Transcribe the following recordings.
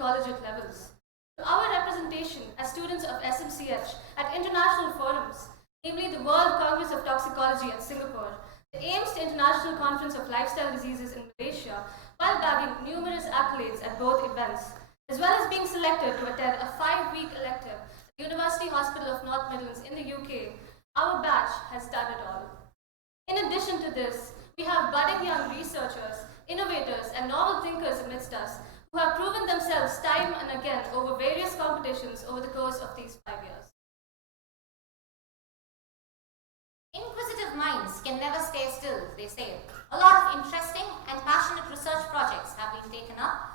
undercollegiate levels. To our representation as students of SMCH at international forums, namely the World Congress of Toxicology in Singapore, the AIMS International Conference of Lifestyle Diseases in Malaysia, while bagging numerous accolades at both events, as well as being selected to attend a 5-week elective at the University Hospital of North Midlands in the UK, our batch has done it all. In addition to this, we have budding young researchers, innovators, and novel thinkers amidst us who have proven themselves time and again over various competitions over the course of these 5 years. Inquisitive minds can never stay still, they say. A lot of interesting and passionate research projects have been taken up.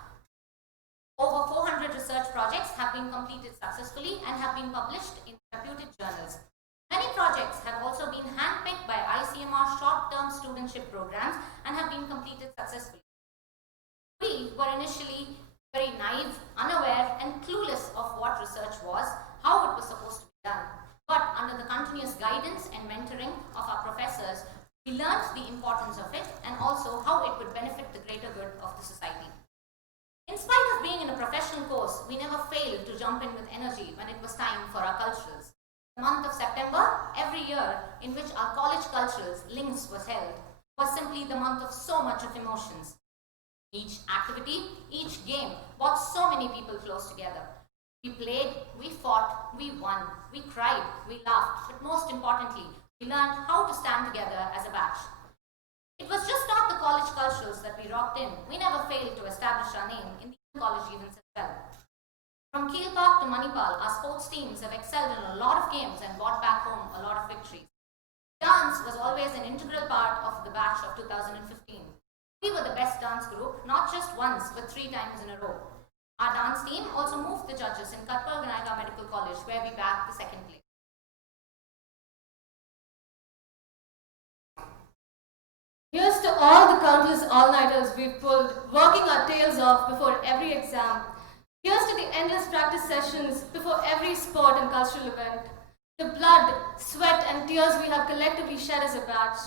Over 400 research projects have been completed successfully and have been published in reputed journals. Many projects have also been handpicked by ICMR short-term studentship programs and have been completed successfully. We were initially very naive, unaware, and clueless of what research was, how it was supposed to be done. But under the continuous guidance and mentoring of our professors, we learned the importance of it and also how it would benefit the greater good of the society. In spite of being in a professional course, we never failed to jump in with energy when it was time for our culturals. The month of September, every year in which our college culturals, LINGS, was held, was simply the month of so much of emotions. Each activity, each game brought so many people close together. We played, we fought, we won, we cried, we laughed, but most importantly, we learned how to stand together as a batch. It was just not the college culturals that we rocked in. We never failed to establish our name in the college events as well. From Keel Park to Manipal, our sports teams have excelled in a lot of games and brought back home a lot of victories. Dance was always an integral part of the batch of 2015. We were the best dance group, not just once, but 3 times in a row. Our dance team also moved the judges in Katpal Vinayaga Medical College, where we bagged the 2nd place. Here's to all the countless all-nighters we've pulled, working our tails off before every exam. Here's to the endless practice sessions before every sport and cultural event. The blood, sweat, and tears we have collectively shed as a batch.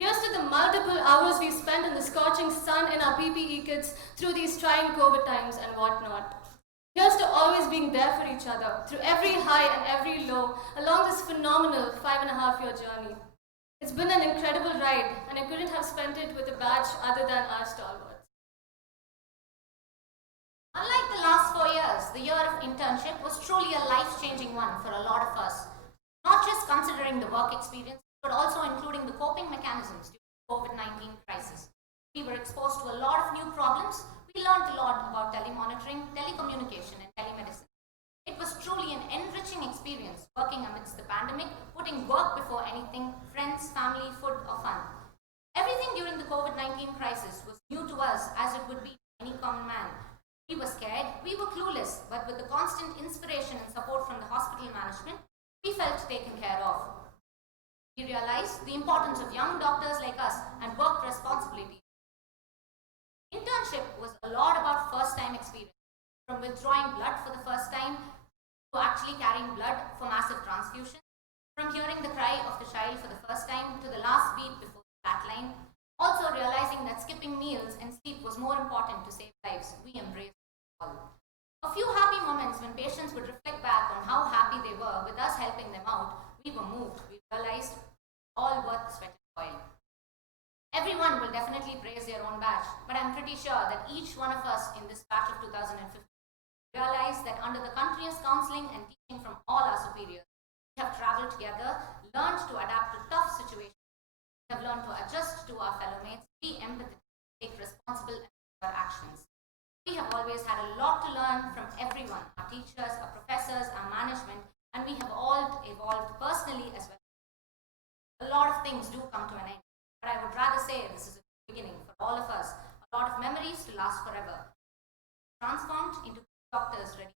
Here's to the multiple hours we spent in the scorching sun in our PPE kits through these trying COVID times and whatnot. Here's to always being there for each other through every high and every low along this phenomenal 5.5-year journey. It's been an incredible ride, and I couldn't have spent it with a batch other than our stalwarts. Unlike the last 4 years, the year of internship was truly a life-changing one for a lot of us. Not just considering the work experience, but also including the coping mechanisms during the COVID-19 crisis. We were exposed to a lot of new problems. We learned a lot about telemonitoring, telecommunication, and telemedicine. It was truly an enriching experience working amidst the pandemic, putting work before anything, friends, family, food, or fun. Everything during the COVID-19 crisis was new to us as it would be to any common man. We were scared, we were clueless, but with the constant inspiration and support from the hospital management, we felt taken care of. We realized the importance of young doctors like us and work responsibility. Internship was a lot about first-time experience, from withdrawing blood for the first time to actually carrying blood for massive transfusion, from hearing the cry of the child for the first time to the last beat before the flatline, also realizing that skipping meals and sleep was more important to save lives. We embraced it all. A few happy moments when patients would reflect back on how happy they were with us helping them out. We were moved. We realized all worth the sweat and toil. Everyone will definitely praise their own batch, but I'm pretty sure that each one of us in this batch of 2015 realized that under the continuous counseling and teaching from all our superiors, we have traveled together, learned to adapt to tough situations, we have learned to adjust to our fellow mates, be empathetic, take responsible for our actions. We have always had a lot to learn from everyone, our teachers, our professors, our management, and we have all evolved personally as well. A lot of things do come to an end, but I would rather say this is a beginning for all of us, a lot of memories to last forever, transformed into doctors ready.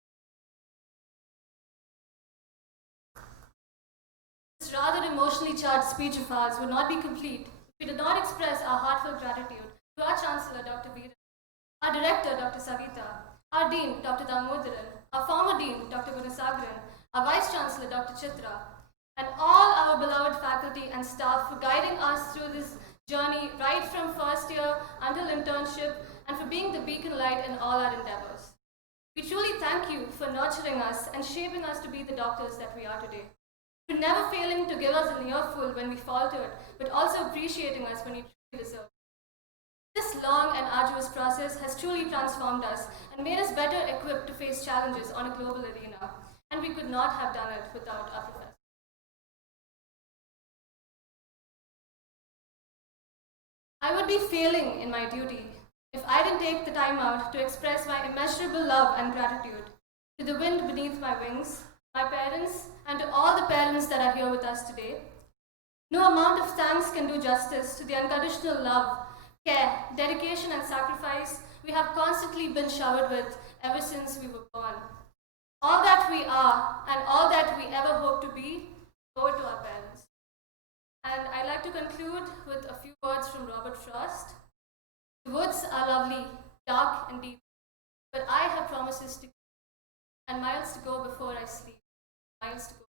This rather emotionally charged speech of ours would not be complete if we did not express our heartfelt gratitude to our Chancellor, Dr. Veeran, our Director, Dr. Savita, our Dean, Dr. Damodaran, our former Dean, Dr. Gunasagaran, our Vice Chancellor, Dr. Chitra, and all our beloved faculty and staff for guiding us through this journey right from first year until internship and for being the beacon light in all our endeavors. We truly thank you for nurturing us and shaping us to be the doctors that we are today. For never failing to give us an earful when we faltered, but also appreciating us when we truly deserved. This long and arduous process has truly transformed us and made us better equipped to face challenges on a global arena, and we could not have done it without our professors. I would be failing in my duty if I didn't take the time out to express my immeasurable love and gratitude to the wind beneath my wings, my parents, and to all the parents that are here with us today. No amount of thanks can do justice to the unconditional love, care, dedication, and sacrifice we have constantly been showered with ever since we were born. All that we are and all that we ever hope to be owe it to our parents. And I'd like to conclude with a few words from Robert Frost. The woods are lovely, dark and deep, but I have promises to keep, and miles to go before I sleep. Miles to go.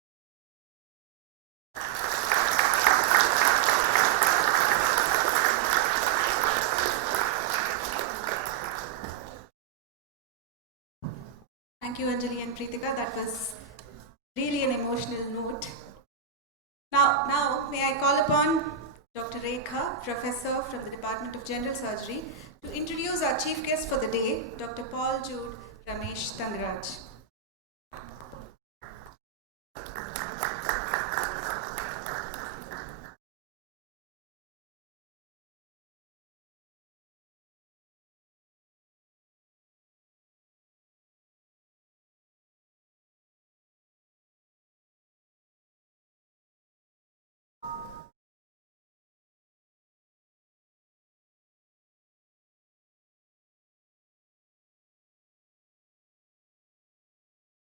Thank you, Anjali and Preetika. That was really an emotional note. Now, may I call upon Dr. Rekha, Professor from the Department of General Surgery, to introduce our chief guest for the day, Dr. Paul Jude Ramesh Tangaraj.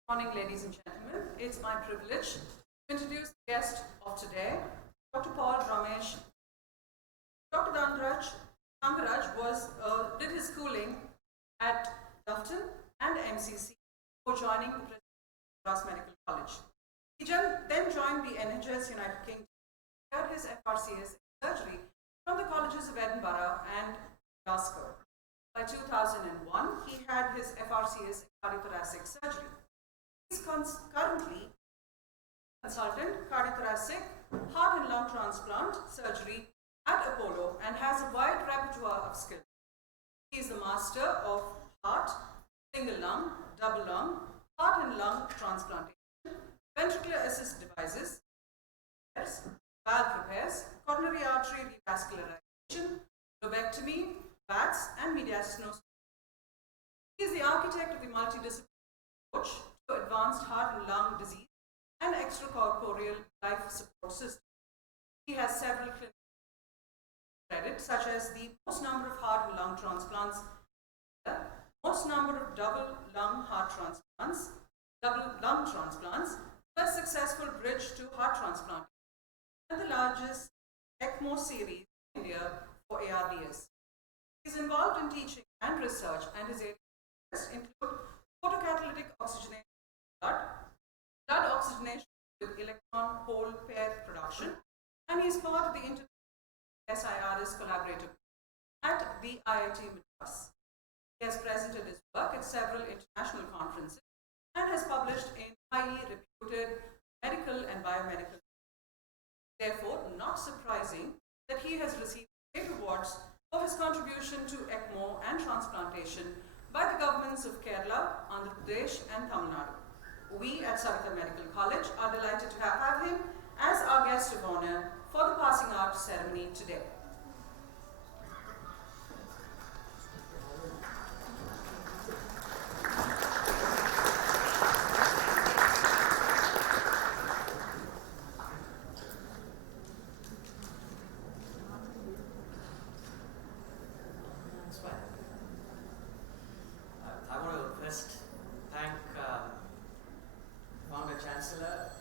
Good morning, ladies and gentlemen. It's my privilege to introduce the guest of today, Dr. Paul Ramesh. Dr. Tangaraj did his schooling at Dufton and MCC before joining the Madras Medical College. He then joined the NHS United Kingdom, earned his FRCS in surgery from the colleges of Edinburgh and Glasgow. By 2001, he had his FRCS in cardiothoracic surgery. He is currently consultant cardiothoracic, heart and lung transplant surgery at Apollo and has a wide repertoire of skills. He is the master of heart, single lung, double lung, heart and lung transplantation, ventricular assist devices, valve repairs, coronary artery revascularization, lobectomy, VATS, and mediastinosis. He is the architect of the multidisciplinary approach to advanced heart and lung disease and extracorporeal life support system. He has several clinical credits, such as the most number of heart and lung transplants, most number of double lung transplants, first successful bridge to heart transplant, and the largest ECMO series in India for ARDS. He is involved in teaching and research, and his areas include photocatalytic oxygenation of blood oxygenation with electron-hole pair production, and he is part of the International SIRS collaborative at the IIT Madras. He has presented his work at several international conferences and has published in highly reputed medical and biomedical. Therefore, not surprising that he has received great awards for his contribution to ECMO and transplantation by the governments of Kerala, Andhra Pradesh, and Tamil Nadu. We at Saratha Medical College are delighted to have him as our guest of honor for the passing out ceremony today. I want to first thank Founder Chancellor,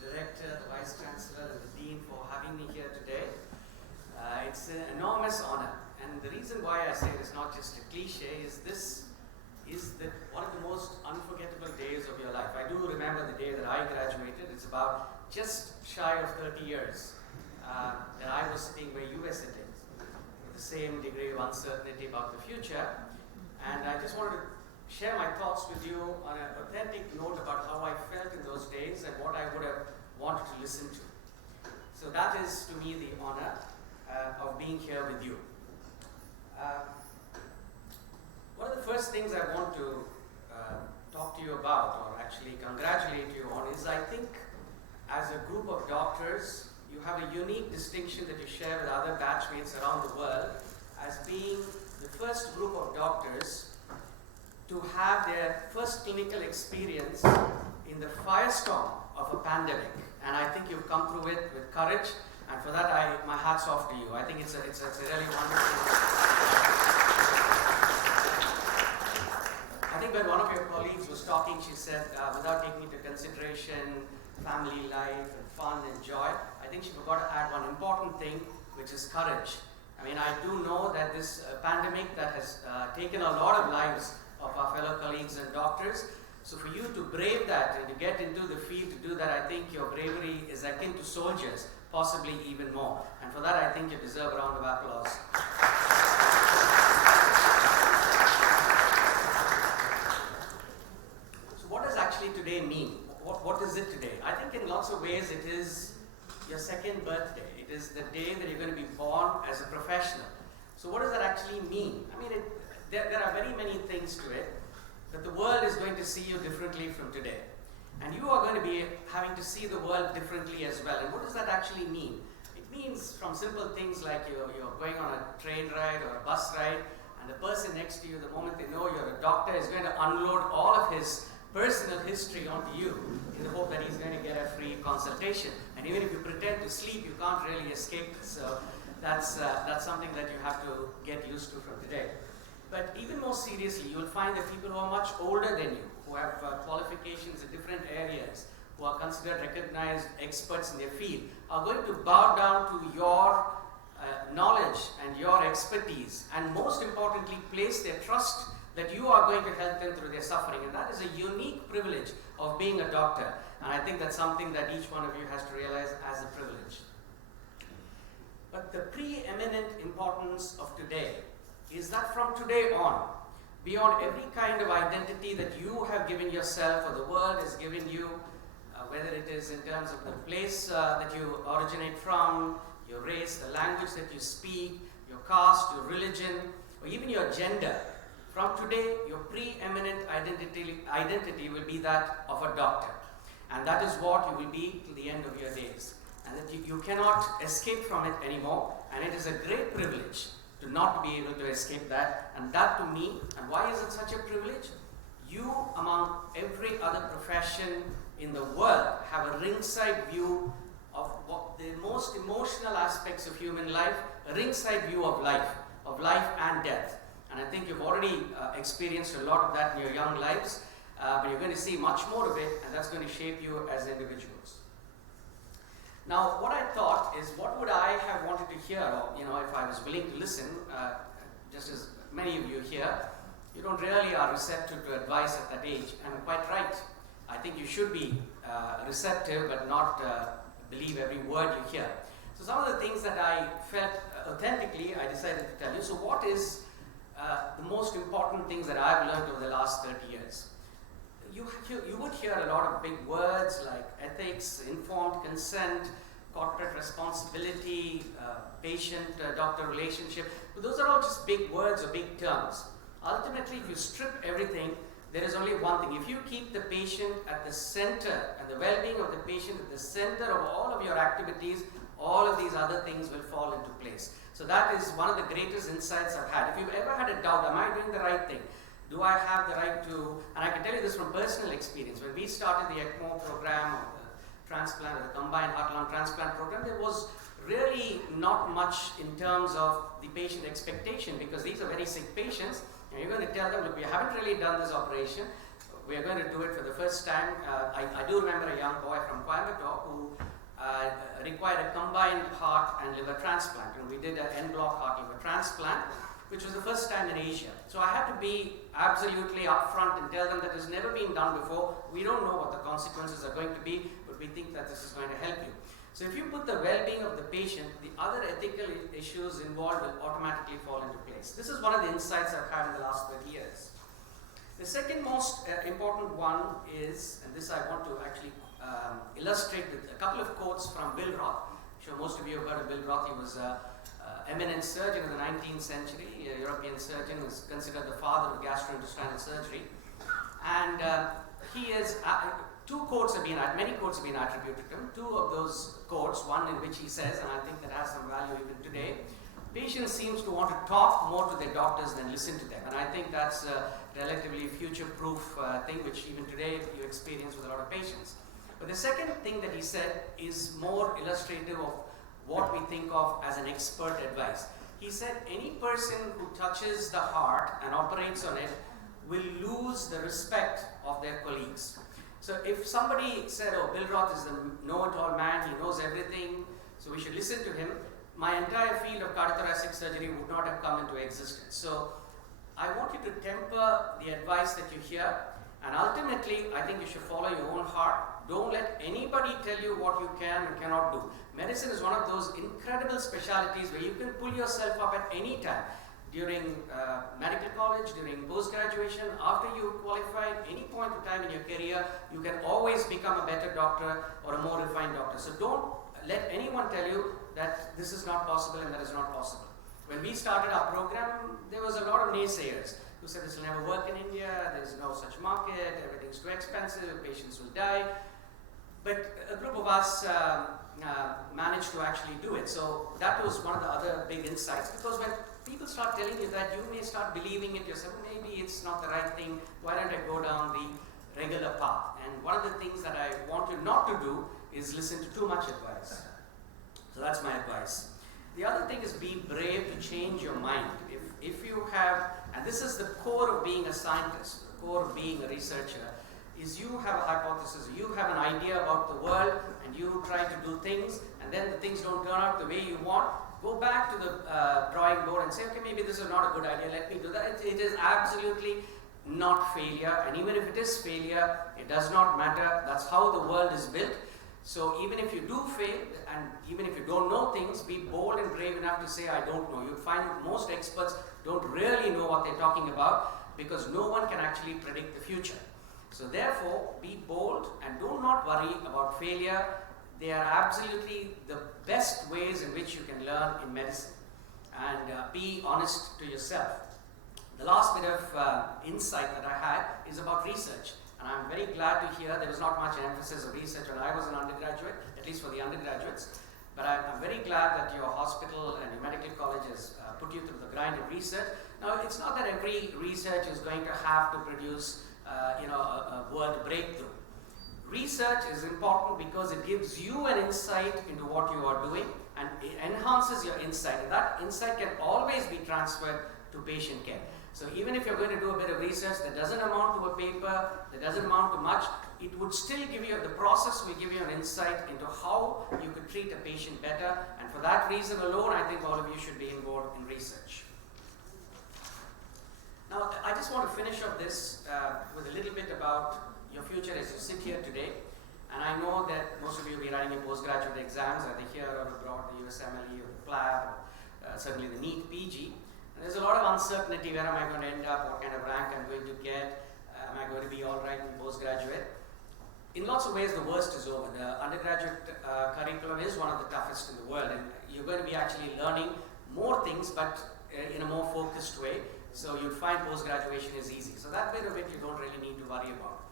Director, the Vice Chancellor, and the Dean for having me here today. It's an enormous honor, and the reason why I say it is not just a cliche is this is one of the most unforgettable days of your life. I do remember the day that I graduated. It's about just shy of 30 years that I was sitting where you were sitting, with the same degree of uncertainty about the future. And I just wanted to share my thoughts with you on an authentic note about how I felt in those days and what I would have wanted to listen to. So that is to me the honor of being here with you. One of the first things I want to talk to you about, or actually congratulate you on, is I think as a group of doctors, you have a unique distinction that you share with other batchmates around the world as being the first group of doctors to have their first clinical experience in the firestorm of a pandemic. And I think you've come through it with courage, and for that my hat's off to you. I think it's a really wonderful. I think when one of your colleagues was talking, she said, without taking into consideration family life and fun and joy, I think she forgot to add one important thing, which is courage. I mean, I do know that this pandemic that has taken a lot of lives of our fellow colleagues and doctors. So for you to brave that and to get into the field to do that, I think your bravery is akin to soldiers, possibly even more. And for that, I think you deserve a round of applause. So what does actually today mean? What is it today? I think in lots of ways it is your second birthday. It is the day that you're going to be born as a professional. So what does that actually mean? I mean, there are very many things to it, but the world is going to see you differently from today. And you are going to be having to see the world differently as well. And what does that actually mean? It means from simple things like you're going on a train ride or a bus ride, and the person next to you, the moment they know you're a doctor, is going to unload all of his personal history onto you in the hope that he's going to get a free consultation. And even if you pretend to sleep, you can't really escape this. So that's something that you have to get used to from today. But even more seriously, you will find that people who are much older than you, who have qualifications in different areas, who are considered recognized experts in their field, are going to bow down to your knowledge and your expertise, and most importantly, place their trust that you are going to help them through their suffering. And that is a unique privilege of being a doctor. And I think that's something that each one of you has to realize as a privilege. But the preeminent importance of today is that from today on, beyond every kind of identity that you have given yourself or the world has given you, whether it is in terms of the place that you originate from, your race, the language that you speak, your caste, your religion, or even your gender, from today, your preeminent identity will be that of a doctor. And that is what you will be till the end of your days. And that you cannot escape from it anymore. And it is a great privilege to not be able to escape that. And that to me, and why is it such a privilege? You, among every other profession in the world, have a ringside view of what the most emotional aspects of human life, a ringside view of life and death. And I think you've already experienced a lot of that in your young lives, but you're going to see much more of it, and that's going to shape you as individuals. Now, what I thought is, what would I have wanted to hear, or, if I was willing to listen, just as many of you here, you don't really are receptive to advice at that age, and quite right. I think you should be receptive, but not believe every word you hear. So some of the things that I felt authentically, I decided to tell you. So what is the most important things that I've learned over the last 30 years? You would hear a lot of big words like ethics, informed consent, corporate responsibility, patient-doctor relationship. But those are all just big words or big terms. Ultimately, if you strip everything, there is only one thing. If you keep the patient at the center and the well-being of the patient at the center of all of your activities, all of these other things will fall into place. So that is one of the greatest insights I've had. If you've ever had a doubt, am I doing the right thing? Do I have the right to, and I can tell you this from personal experience, when we started the ECMO program or the transplant or the combined heart-lung transplant program, there was really not much in terms of the patient expectation, because these are very sick patients, and you're going to tell them, look, we haven't really done this operation, we are going to do it for the first time. I do remember a young boy from Coimbatore who required a combined heart and liver transplant. We did an en-bloc heart liver transplant, which was the first time in Asia. So I had to be absolutely upfront and tell them that it's never been done before. We don't know what the consequences are going to be, but we think that this is going to help you. So if you put the well-being of the patient, the other ethical issues involved will automatically fall into place. This is one of the insights I've had in the last 30 years. The second most important one is, and this I want to actually illustrate with a couple of quotes from Bill Roth. I'm sure most of you have heard of Bill Roth. He was an eminent surgeon in the 19th century, a European surgeon, who is considered the father of gastrointestinal surgery. And he is, many quotes have been attributed to him. Two of those quotes, one in which he says, and I think that has some value even today, patients seems to want to talk more to their doctors than listen to them. And I think that's a relatively future-proof thing which even today you experience with a lot of patients. But the second thing that he said is more illustrative of what we think of as an expert advice. He said any person who touches the heart and operates on it will lose the respect of their colleagues. So if somebody said, oh, Bill Roth is the know-it-all man, he knows everything, so we should listen to him, my entire field of cardiothoracic surgery would not have come into existence. So I want you to temper the advice that you hear, and ultimately I think you should follow your own heart. Don't let anybody tell you what you can and cannot do. Medicine is one of those incredible specialties where you can pull yourself up at any time. During medical college, during post-graduation, after you qualify, at any point in time in your career, you can always become a better doctor or a more refined doctor. So don't let anyone tell you that this is not possible and that is not possible. When we started our program, there was a lot of naysayers who said this will never work in India, there is no such market, everything's too expensive, patients will die. But a group of us managed to actually do it. So that was one of the other big insights, because when people start telling you that, you may start believing it yourself. Maybe it's not the right thing. Why don't I go down the regular path? And one of the things that I want you not to do is listen to too much advice. So that's my advice. The other thing is be brave to change your mind. If you have, and this is the core of being a scientist, the core of being a researcher, is you have a hypothesis, you have an idea about the world, and you try to do things, and then the things don't turn out the way you want. Go back to the drawing board and say, okay, maybe this is not a good idea, let me do that. It is absolutely not failure, and even if it is failure, it does not matter. That's how the world is built. So even if you do fail, and even if you don't know things, be bold and brave enough to say, I don't know. You'll find most experts don't really know what they're talking about, because no one can actually predict the future. So therefore, be bold and do not worry about failure. They are absolutely the best ways in which you can learn in medicine. And be honest to yourself. The last bit of insight that I had is about research. And I'm very glad to hear there was not much emphasis on research when I was an undergraduate, at least for the undergraduates. But I'm very glad that your hospital and your medical college has put you through the grind of research. Now, it's not that every research is going to have to produce a world breakthrough. Research is important because it gives you an insight into what you are doing, and it enhances your insight. And that insight can always be transferred to patient care. So even if you're going to do a bit of research that doesn't amount to a paper, that doesn't amount to much, it would still give you, the process will give you an insight into how you could treat a patient better. And for that reason alone, I think all of you should be involved in research. Now, I just want to finish off this with a little bit about your future as you sit here today. And I know that most of you will be writing your postgraduate exams, either here or abroad, the USMLE or the PLAB, certainly the NEET PG. And there's a lot of uncertainty. Where am I going to end up? What kind of rank I'm going to get? Am I going to be all right in postgraduate? In lots of ways, the worst is over. The undergraduate curriculum is one of the toughest in the world, and you're going to be actually learning more things, but in a more focused way. So you'll find post-graduation is easy. So that bit of it you don't really need to worry about.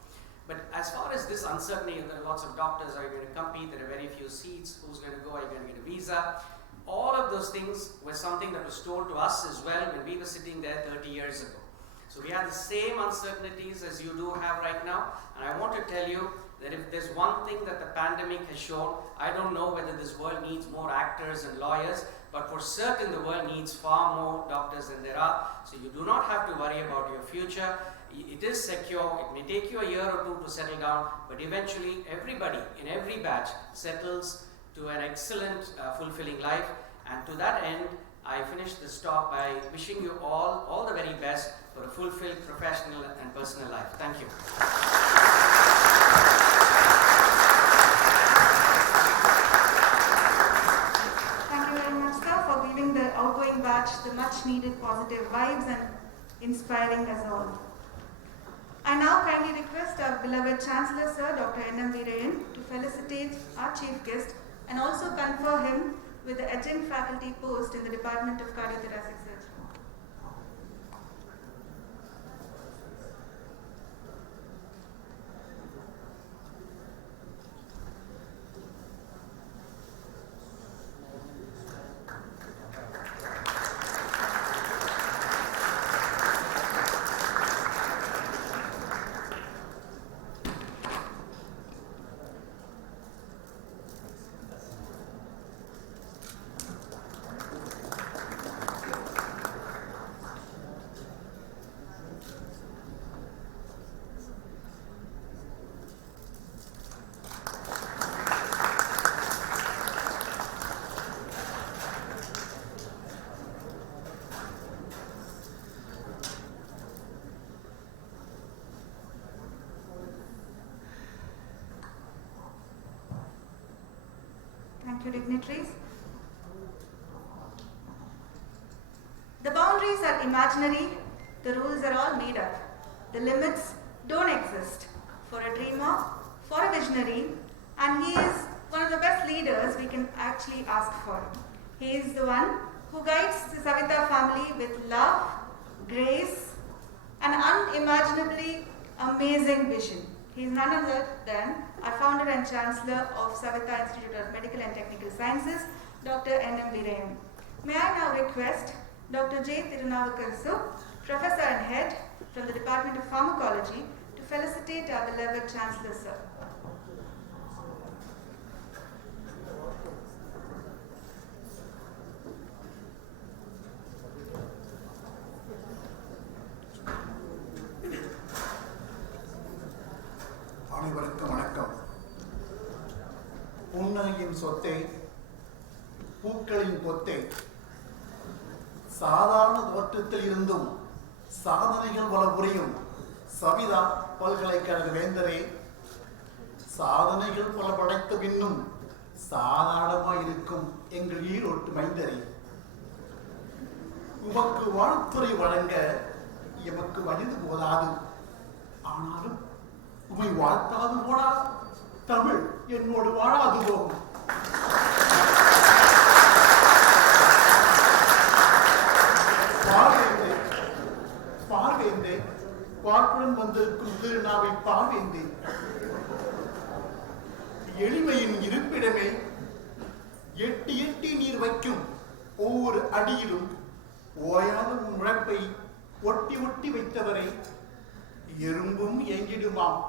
But as far as this uncertainty, there are lots of doctors. Are you going to compete? There are very few seats. Who's going to go? Are you going to get a visa? All of those things were something that was told to us as well when we were sitting there 30 years ago. So we have the same uncertainties as you do have right now. And I want to tell you that if there's one thing that the pandemic has shown, I don't know whether this world needs more actors and lawyers, but for certain the world needs far more doctors than there are. So you do not have to worry about your future. It is secure. It may take you a year or two to settle down, but eventually everybody in every batch settles to an excellent, fulfilling life. And to that end, I finish this talk by wishing you all the very best for a fulfilled professional and personal life. Thank you. The outgoing batch the much needed positive vibes and inspiring us all. request our beloved Chancellor Sir Dr. N.M. Veerayan to felicitate our chief guest and also confer him with the adjunct faculty post in the Department of Cardiothoracic Surgery. Thank you, dignitaries. The boundaries are imaginary, the rules are all made up. The limits don't exist for a dreamer, for a visionary, and he is one of the best leaders we can actually ask for. He is the one who guides the Savitha family with love, grace, and unimaginably amazing vision. He is none other than our founder and chancellor of Savitha Institute of Medical and Technical Sciences, Dr. N.M. Veerayan. May I now request Dr. J. Tirunavukarasu, Professor and Head from the Department of Pharmacology, to felicitate our beloved Chancellor, sir. அனைவருக்கும் வணக்கம். புன்னகையின் சொத்தை, பூக்களின் பொத்தை, சாதாரண தோற்றத்தில் இருந்தும் சாதனைகள் பல புரியும் சவிதா பல்கலைக்கழக வேந்தரே, சாதனைகள் பல படைத்த பின்னும் சாதாரணமாயிருக்கும் எங்கள் ஈரோட்டு மைந்தரே, உமக்கு வாழ்த்துறை வழங்க எமக்கு வயது போதாது. ஆனாலும் உமை வாழ்த்தாது போனால் தமிழ் என்னோடு வாழாது போகும். பார்வேந்தே, பார்ப்புடன் வந்திருக்கும் திருநாவை பார்வேந்தே, எளிமையின் இருப்பிடமே, எட்டி எட்டி நீர் வைக்கும் ஒவ்வொரு அடியிலும் ஓயாத உன் உழைப்பை ஒட்டி ஒட்டி வைத்தவரை, எறும்பும் ஏங்கிடுமாம்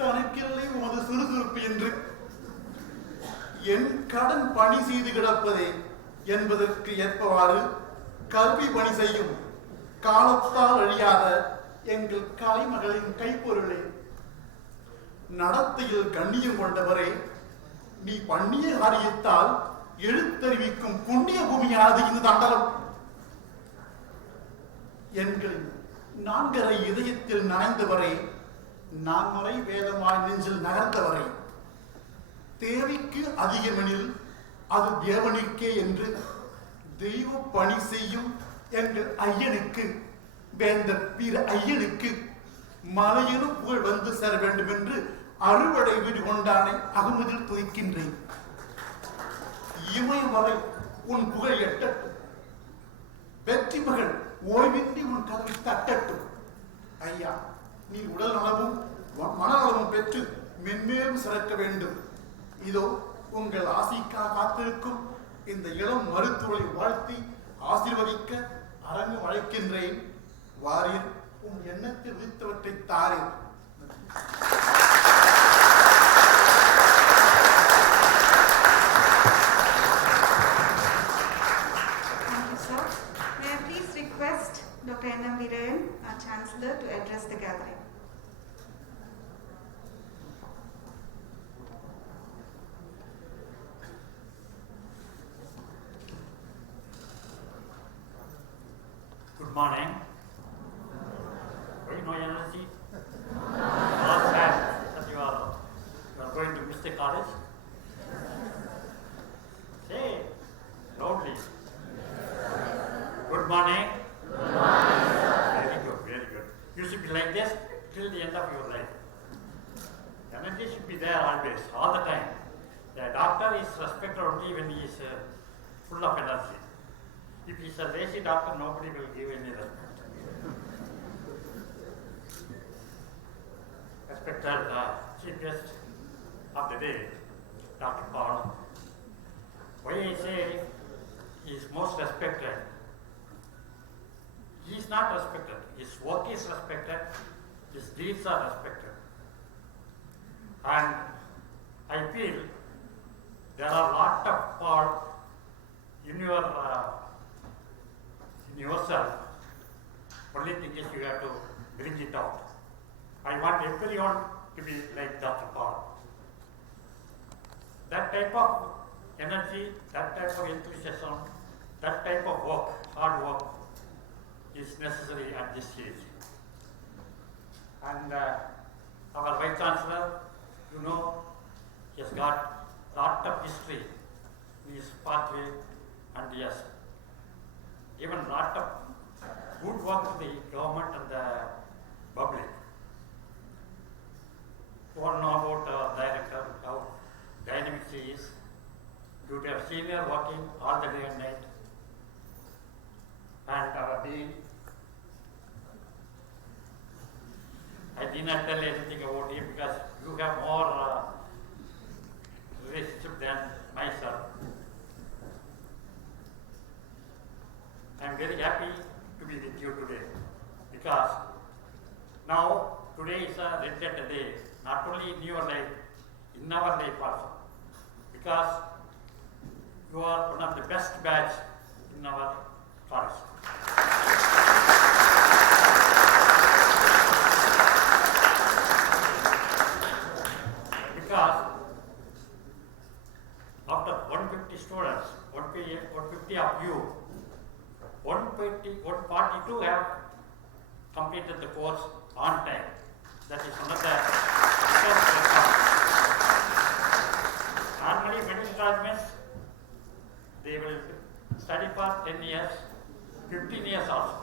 தனக்கில்லை உமது சுறுசுறுப்பு என்று. என் கடன் பணி செய்து கிடப்பதே என்பதற்கு ஏற்பவாறு கல்வி பணி செய்யும் காலத்தால் அழியாத எங்கள் கலைமகளின் கைப்பொருளே, நடத்தையில் கண்ணியம் கொண்டவரே, நீ பண்ணிய காரியத்தால் எழுத்தறிவிக்கும் புண்ணிய பூமியானது இந்த தண்டலம். எங்களின் நான்கரை இதயத்தில் நனைந்தவரே, நான்மறை வேதமாய் நெஞ்சில் நகர்ந்தவரே, தேவைக்கு அதிகமெனில் அது தேவனுக்கே என்று தெய்வ பணி செய்யும் எங்கள் ஐயனுக்கு, வேந்தர் வீர ஐயனுக்கு மலையிலும் புகழ் வந்து சேர வேண்டும் என்று அறுவடை வீடு கொண்டானை அகமதில் துதிக்கின்றேன். இமயமலை உன் புகழ் எட்டட்டும், வெற்றி மகள் ஓய்வின்றி உன் கதவை தட்டட்டும். ஐயா, நீ உடல் நலமும் மனநலமும் பெற்று மென்மேலும் சிறக்க வேண்டும். இதோ உங்கள் ஆசிக்காக காத்திருக்கும் இந்த இளம் மருத்துவரை வாழ்த்தி ஆசீர்வதிக்க அரங்கு அழைக்கின்றேன். வாரீர், உன் எண்ணத்தில் விதித்தவற்றை தாரீர். Dr. N.M. Veerayan, our Chancellor, to address the gathering. Good morning. Very no energy. your life. Energy should be there always, all the time. The doctor is respected only when he is full of energy. If he is a lazy doctor, nobody will give any respect. Respected chief guest of the day, Dr. Paul. Why I say he is most respected? He is not respected. His work is respected. His deeds are respected. And I feel there are a lot of Paul in yourself. Only thing is you have to bring it out. I want everyone to be like Dr. Paul. That type of energy, that type of enthusiasm, that type of work, hard work, is necessary at this age. And our Vice Chancellor, you know, he has got lot of history in his pathway, and he has given lot of good work to the government and the public. You all know about our director, how dynamic she is. You would have seen her working all the day and night. And our dean, I did not tell anything about him because you have more relationship than myself. I am very happy to be with you today because now today is a red letter day, not only in your life, in our life also. Because you are one of the best batch in our college. Because after 150 students, 150 of you, 142 have completed the course on time. That is one of the best records. Normally, medical graduates, they will study for 10 years, 15 years also.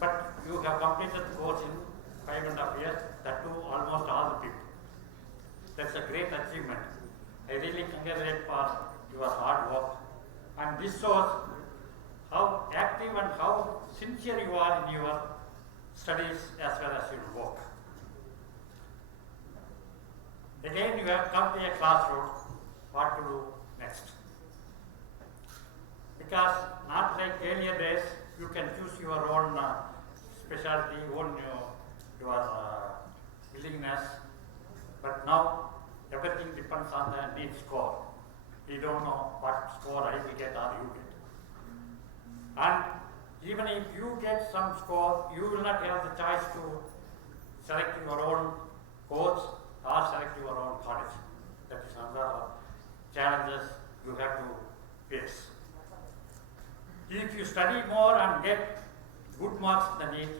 But you have completed the course in 5.5 years, that too almost all the people. That's a great achievement. I really congratulate for your hard work. And this shows how active and how sincere you are in your studies as well as your work. Again, you have come to a crossroads, what to do next. Because not like earlier days, you can choose your own specialty, your willingness. But now, everything depends on the NEET score. We don't know what score I will get or you get. And even if you get some score, you will not have the choice to select your own course or select your own college. That is another challenges you have to face. If you study more and get good marks in the NEET,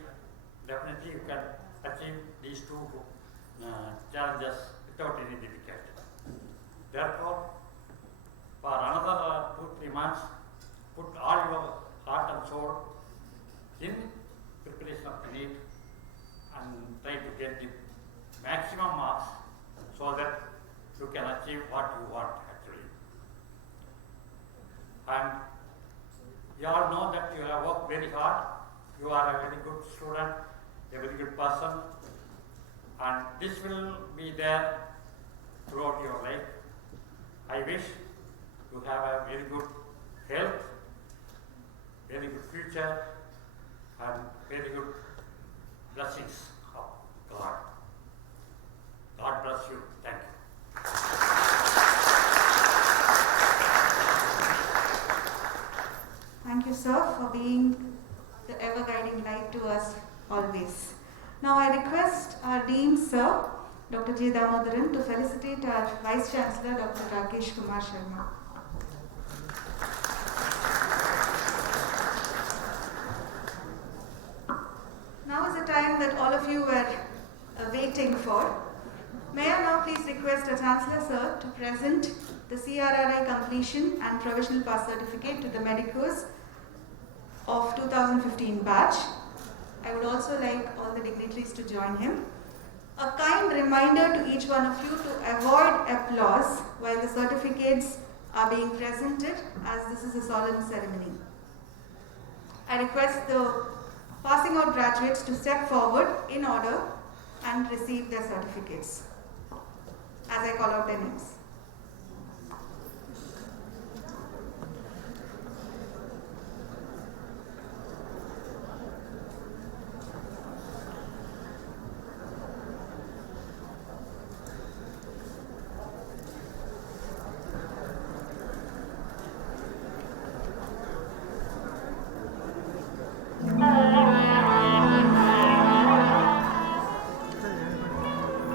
definitely you can achieve these two challenges without any difficulty. Therefore, for another 2-3 months, put all your heart and soul in preparation of the NEET and try to get the maximum marks so that you can achieve what you want actually. And you all know that you have worked very hard. You are a very good student, a very good person, and this will be there throughout your life. I wish you have a very good health, very good future, and very good blessings of God. God bless you. Thank you. Thank you, sir, for being the ever-guiding light to us always. Now I request our Dean, Sir, Dr. J. Damodaran, to felicitate our Vice Chancellor, Dr. Rakesh Kumar Sharma. Now is the time that all of you were waiting for. May I now please request our Chancellor, Sir, to present the CRRI completion and provisional pass certificate to the medicos of 2015 batch. I would also like all the dignitaries to join him. A kind reminder to each one of you to avoid applause while the certificates are being presented, as this is a solemn ceremony. I request the passing out graduates to step forward in order and receive their certificates as I call out their names.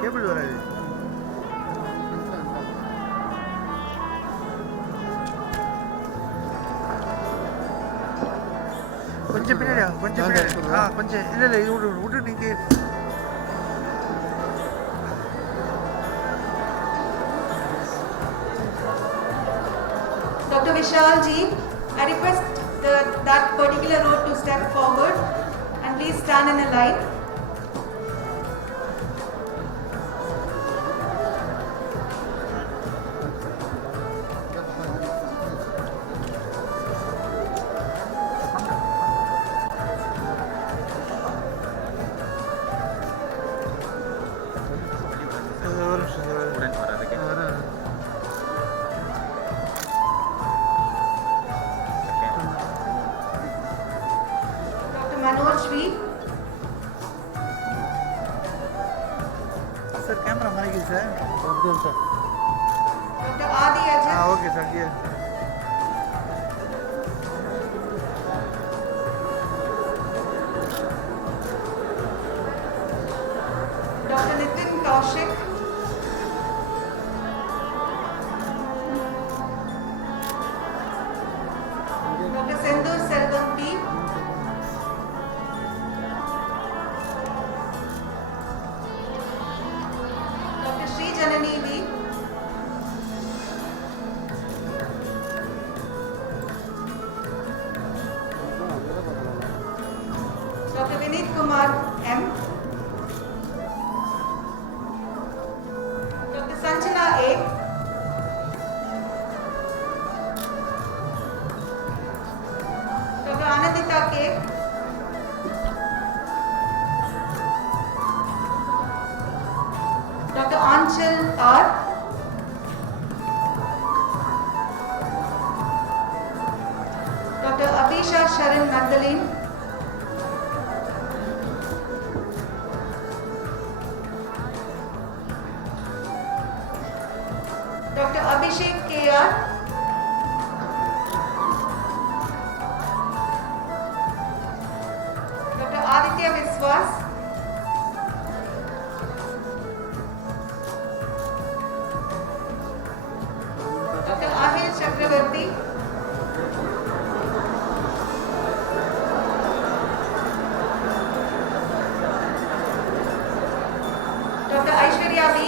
Cable வராது கொஞ்சம் பின்னாடியா கொஞ்சம் பின்னாடி கொஞ்சம் இல்லை இல்லை இது விட்டு விட்டு நீங்கள் Dr. Vishal ji, I request that particular row to step forward and please stand in a line. Dr. Manoj V. Sir camera மறைக்குது sir sir Dr. Adi Ajit. Okay sir Dr. Nitin Kaushik. Dr. Sendur Selvam P. Dr. Sri Janani V. Dr. Vinit Kumar M. Dr. Sanjana A. Dr. Anandita K. Dr. Anchal R. Dr. Abhisha Sharan Magdalene. Dr. Abhishek K.R. Dr. Aditya Viswas. Dr. Ahil Chakravarti. Dr. Aishwarya B.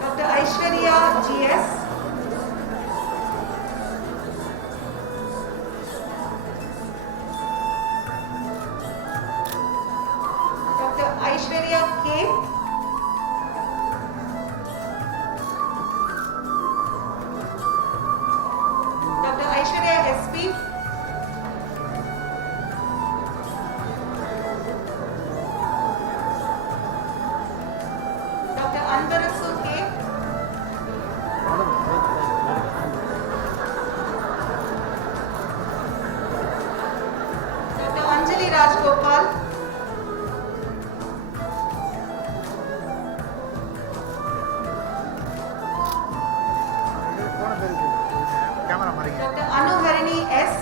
Dr. Aishwarya G.S. Dr. Aishwarya K. Dr. Aishwarya S.P. Dr. Anbarasu K. Dr. Anjali Rajgopal. போன பேர் camera மறைக்குது Dr. Anu Harini S.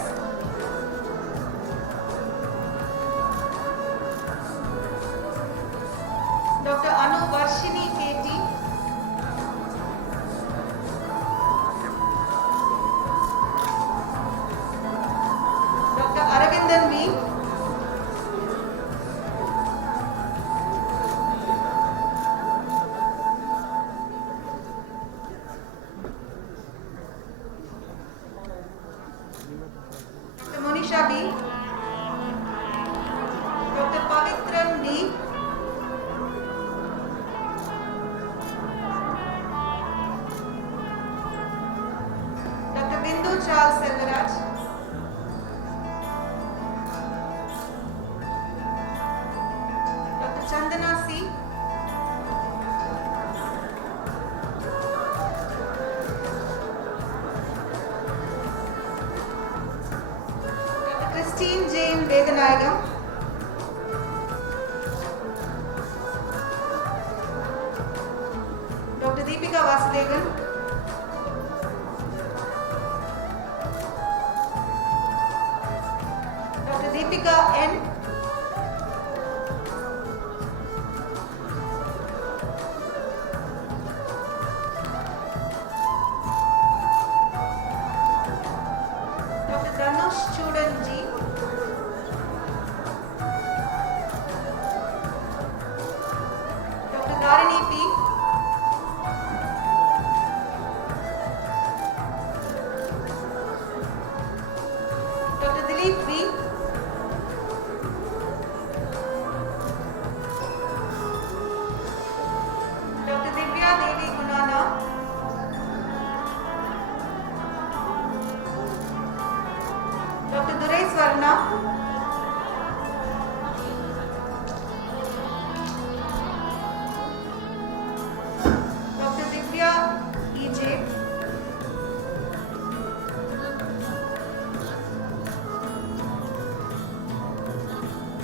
Dr. Anu Varshini K.T. Dr. Aravindan V. Christine Jane Vedanayagam. Dr. Deepika Vasudevan. Dr. Deepika N. Dr. Dhanush Chudan G. Dr. Dharini P. Dr. Dilip V. Dr. Divya Devi Gunana. Dr. Durai Swarna. Dr. Divya E.J.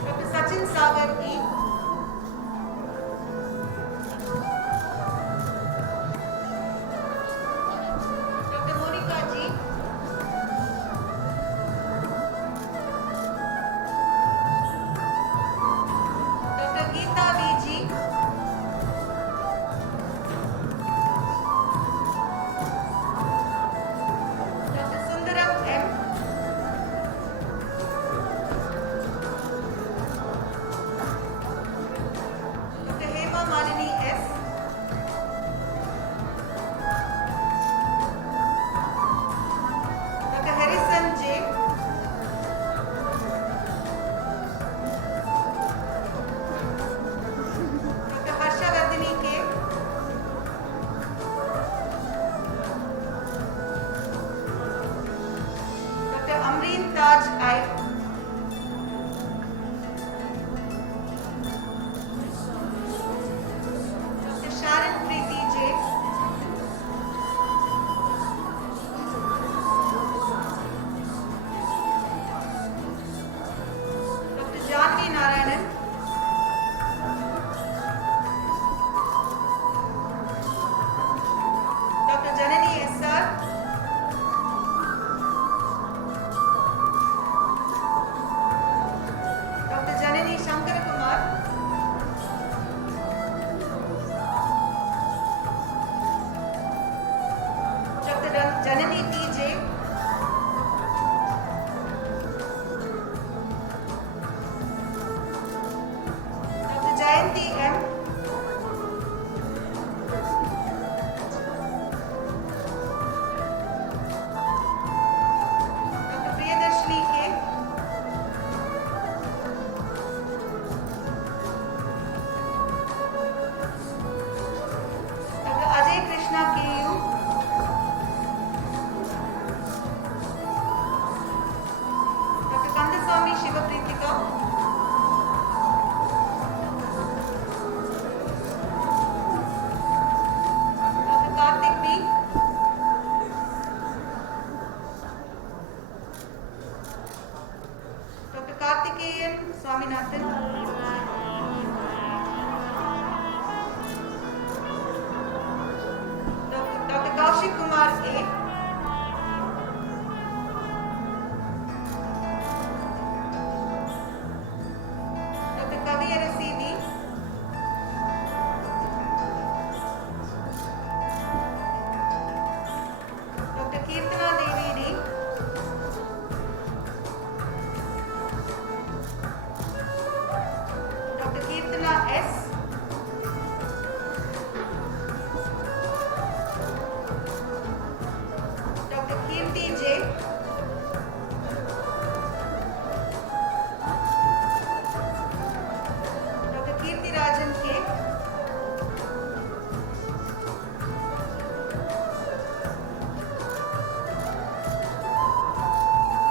Dr. Sachin Sagar E. Dr. Monica G. Dr. Geeta V.G. Dr. Sundaram M. Dr. Hema Malini S. Dr. Harrison J. Dr. Harshavardhini K. Dr. Amreen Taj I. Dr. Sharon Preeti J. Dr. Janvi Narayanan. Dr. Janani S.R. Dr. Janani Shankara Kumar. Dr. Janani T.J. Dr. Jayanti M. Dr. Priyadarshini K. Dr. Ajay Krishna K.U. Dr. Kandaswamy Shivapritika. Dr. Karthik B. Dr. Karthikeyan Swaminathan. Dr. Kaushik Kumar A. Dr. Kavi Arasi V. Dr. Kirtana Devi D. Dr. Kirtana S. Dr. Kirti J. Dr. Kirti Rajan K.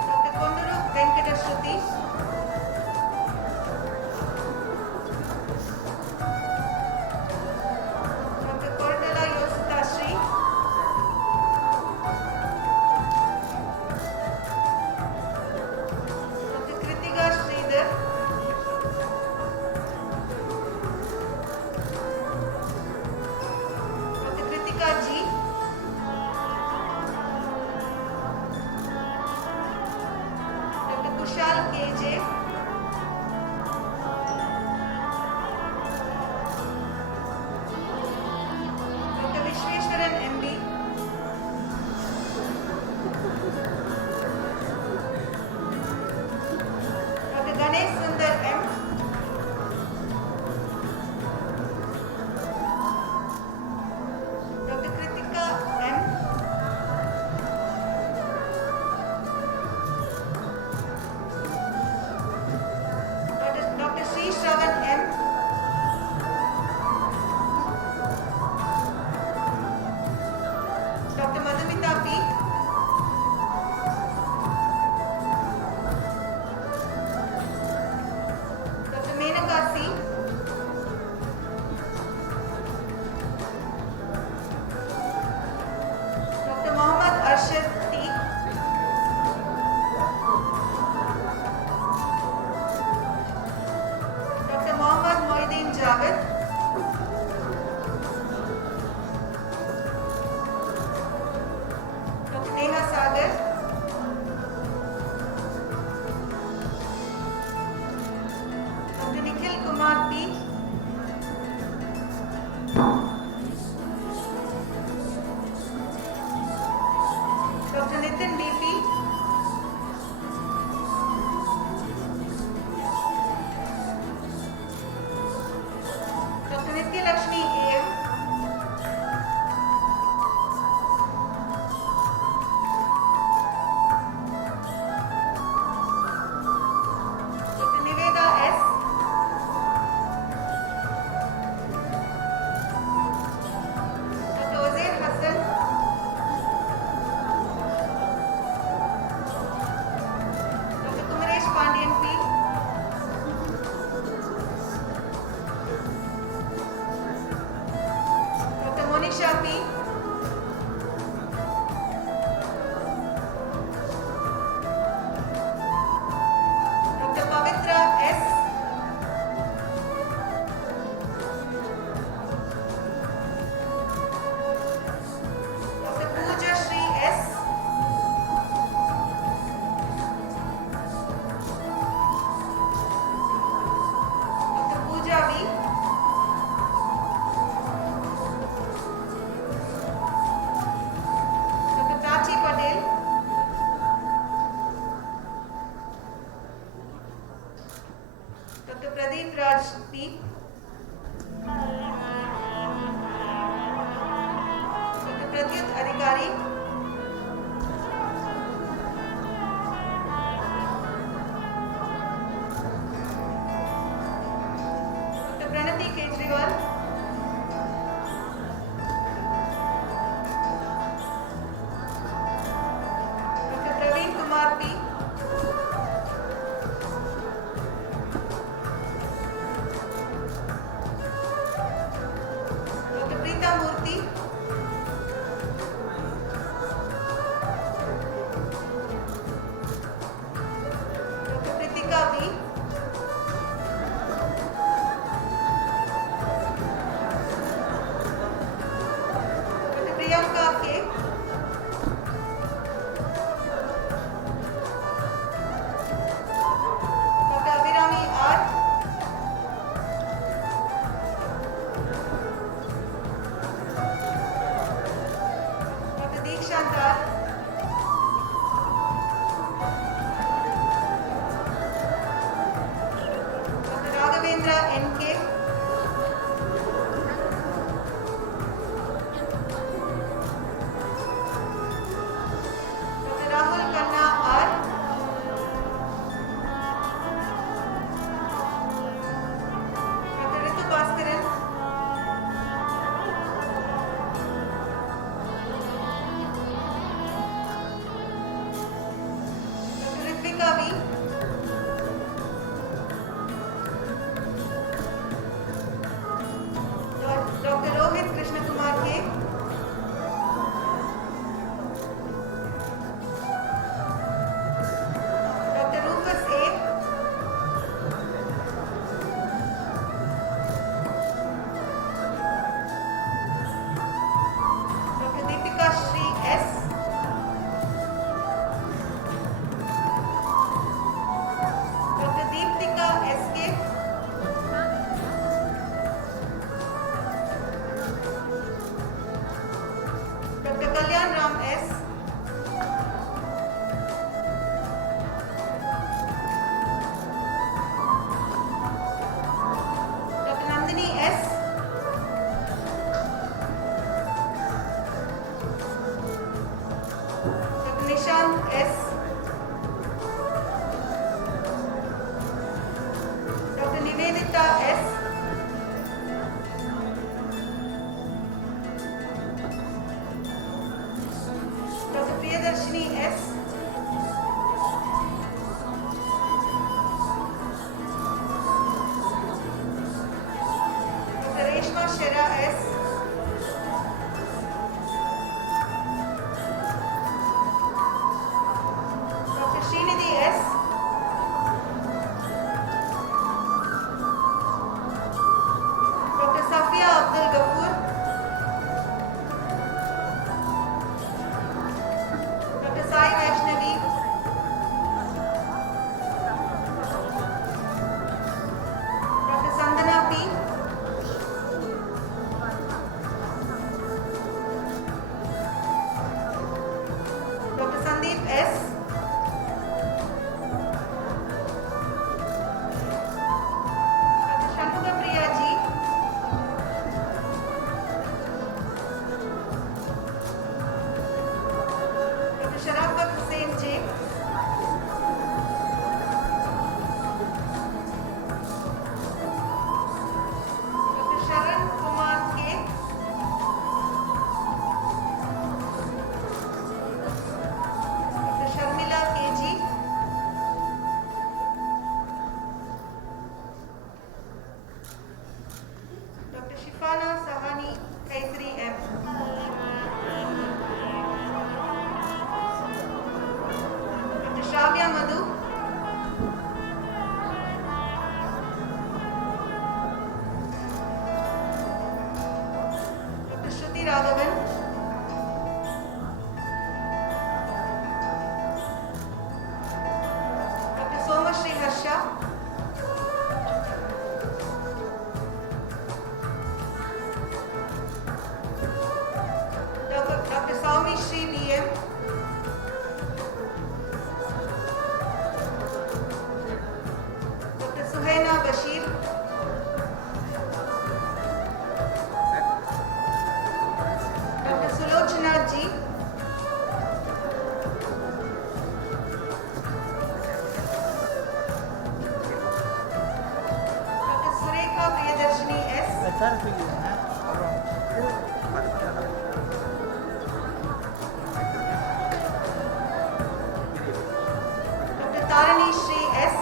Dr. Konduru Venkata Shruti. Dr. Koratala Yosita Sri. Dr. Ganesh Sundar M. Dr. Kritika M. Dr. Sri Shravan M. Dr. Madhumita P. Dr. Menaka C. Dr. Mohammad Arshad T. Dr. Mohammad Moiddin Javed. Dr. Neha Sagar. Dr. Nikhil Kumar P. Dr. Nitin BP. Dr. Nitya Lakshmi AM. Dr. Niveda S. Dr. Ozair Hassan. Dr. Kumaresh Pandian P. Dr. Monisha P. Dr. Pavitra S. Dr. Pooja Shri S. Dr. Pooja V. Dr. Prachi Patel. Dr. Pradeep Raj P. Dr. Pradyut Adhikari. Dr. Pranati Kejriwal. Dr. Praveen Kumar P. Dr. Preeta Murthy. Dr. Pritika V. Dr. Priyanka K. Dr. Abhirami R. Dr. Deekshant R. Dr. Raghavendra N.K. Dr. Rahul Khanna R. Dr. Ritu Bhaskaran. Dr. Ritvika V. Shera S. Dr. Srinidhi S. Dr. Safia Abdul Ghafoor. Dr. Sai Vaishnavi. Dr. Sandana P. Dr. Sandeep S. Dr. Shanmuga Priya G. Dr. Sharafat Hussain J. Dr. Sharan Kumar K. Dr. Sharmila KG. Dr. Shifana Sahani Kaitri M. Dr. Shravya Madhu. Dr. Shruti Raghavan. Dr. Somashri Harsha. Dr. Saumi Shri DM. Dr. Suhaina Bashir. Dr. Sulochana G. Dr. Surekha Priyadarshini S. Dr. Tarani Shri S.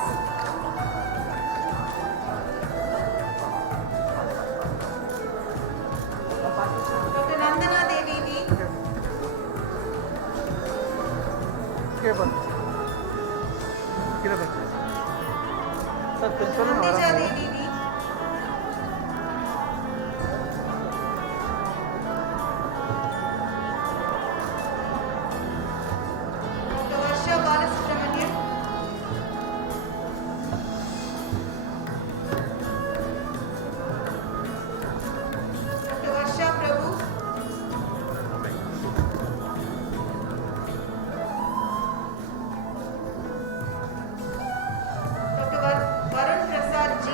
Dr. Nandana Devi V. Nandija Devi V. Dr. Varsha Balasubramanian. Dr. Varsha Prabhu. Dr. Varun Prasad G.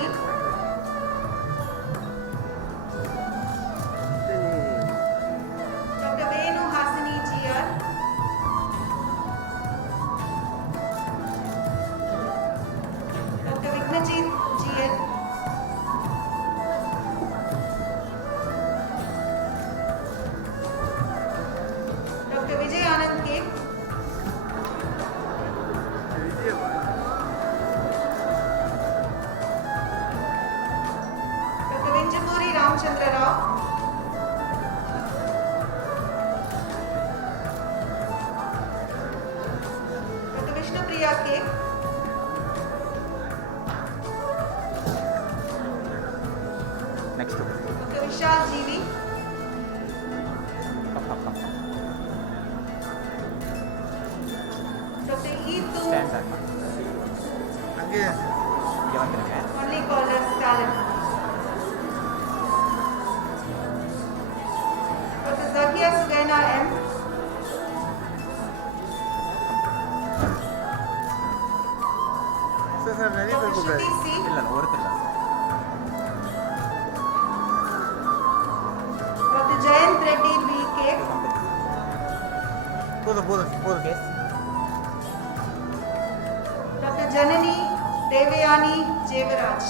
Dr. Venu Hasini GR. Dr. Vignajit GL. Dr. Vijay Anand K. Dr. Vinjapuri Ramchandra Rao. Dr. Vishnu Priya K. Next to Dr. Vishal GV. Dr. Eetu, stand back. அங்கேயே இங்கே வந்துருங்க. only called as Stalin. Dr. Zakia Sugaina M. Sir நிறைய பேர் Dr. கூப்பிடாது Shruti C. இல்லை ஒருத்தர் தான். Dr. Jayant Reddy VK. போதும் போதும் போதும் case Dr. Janani Devayani Jevaraj.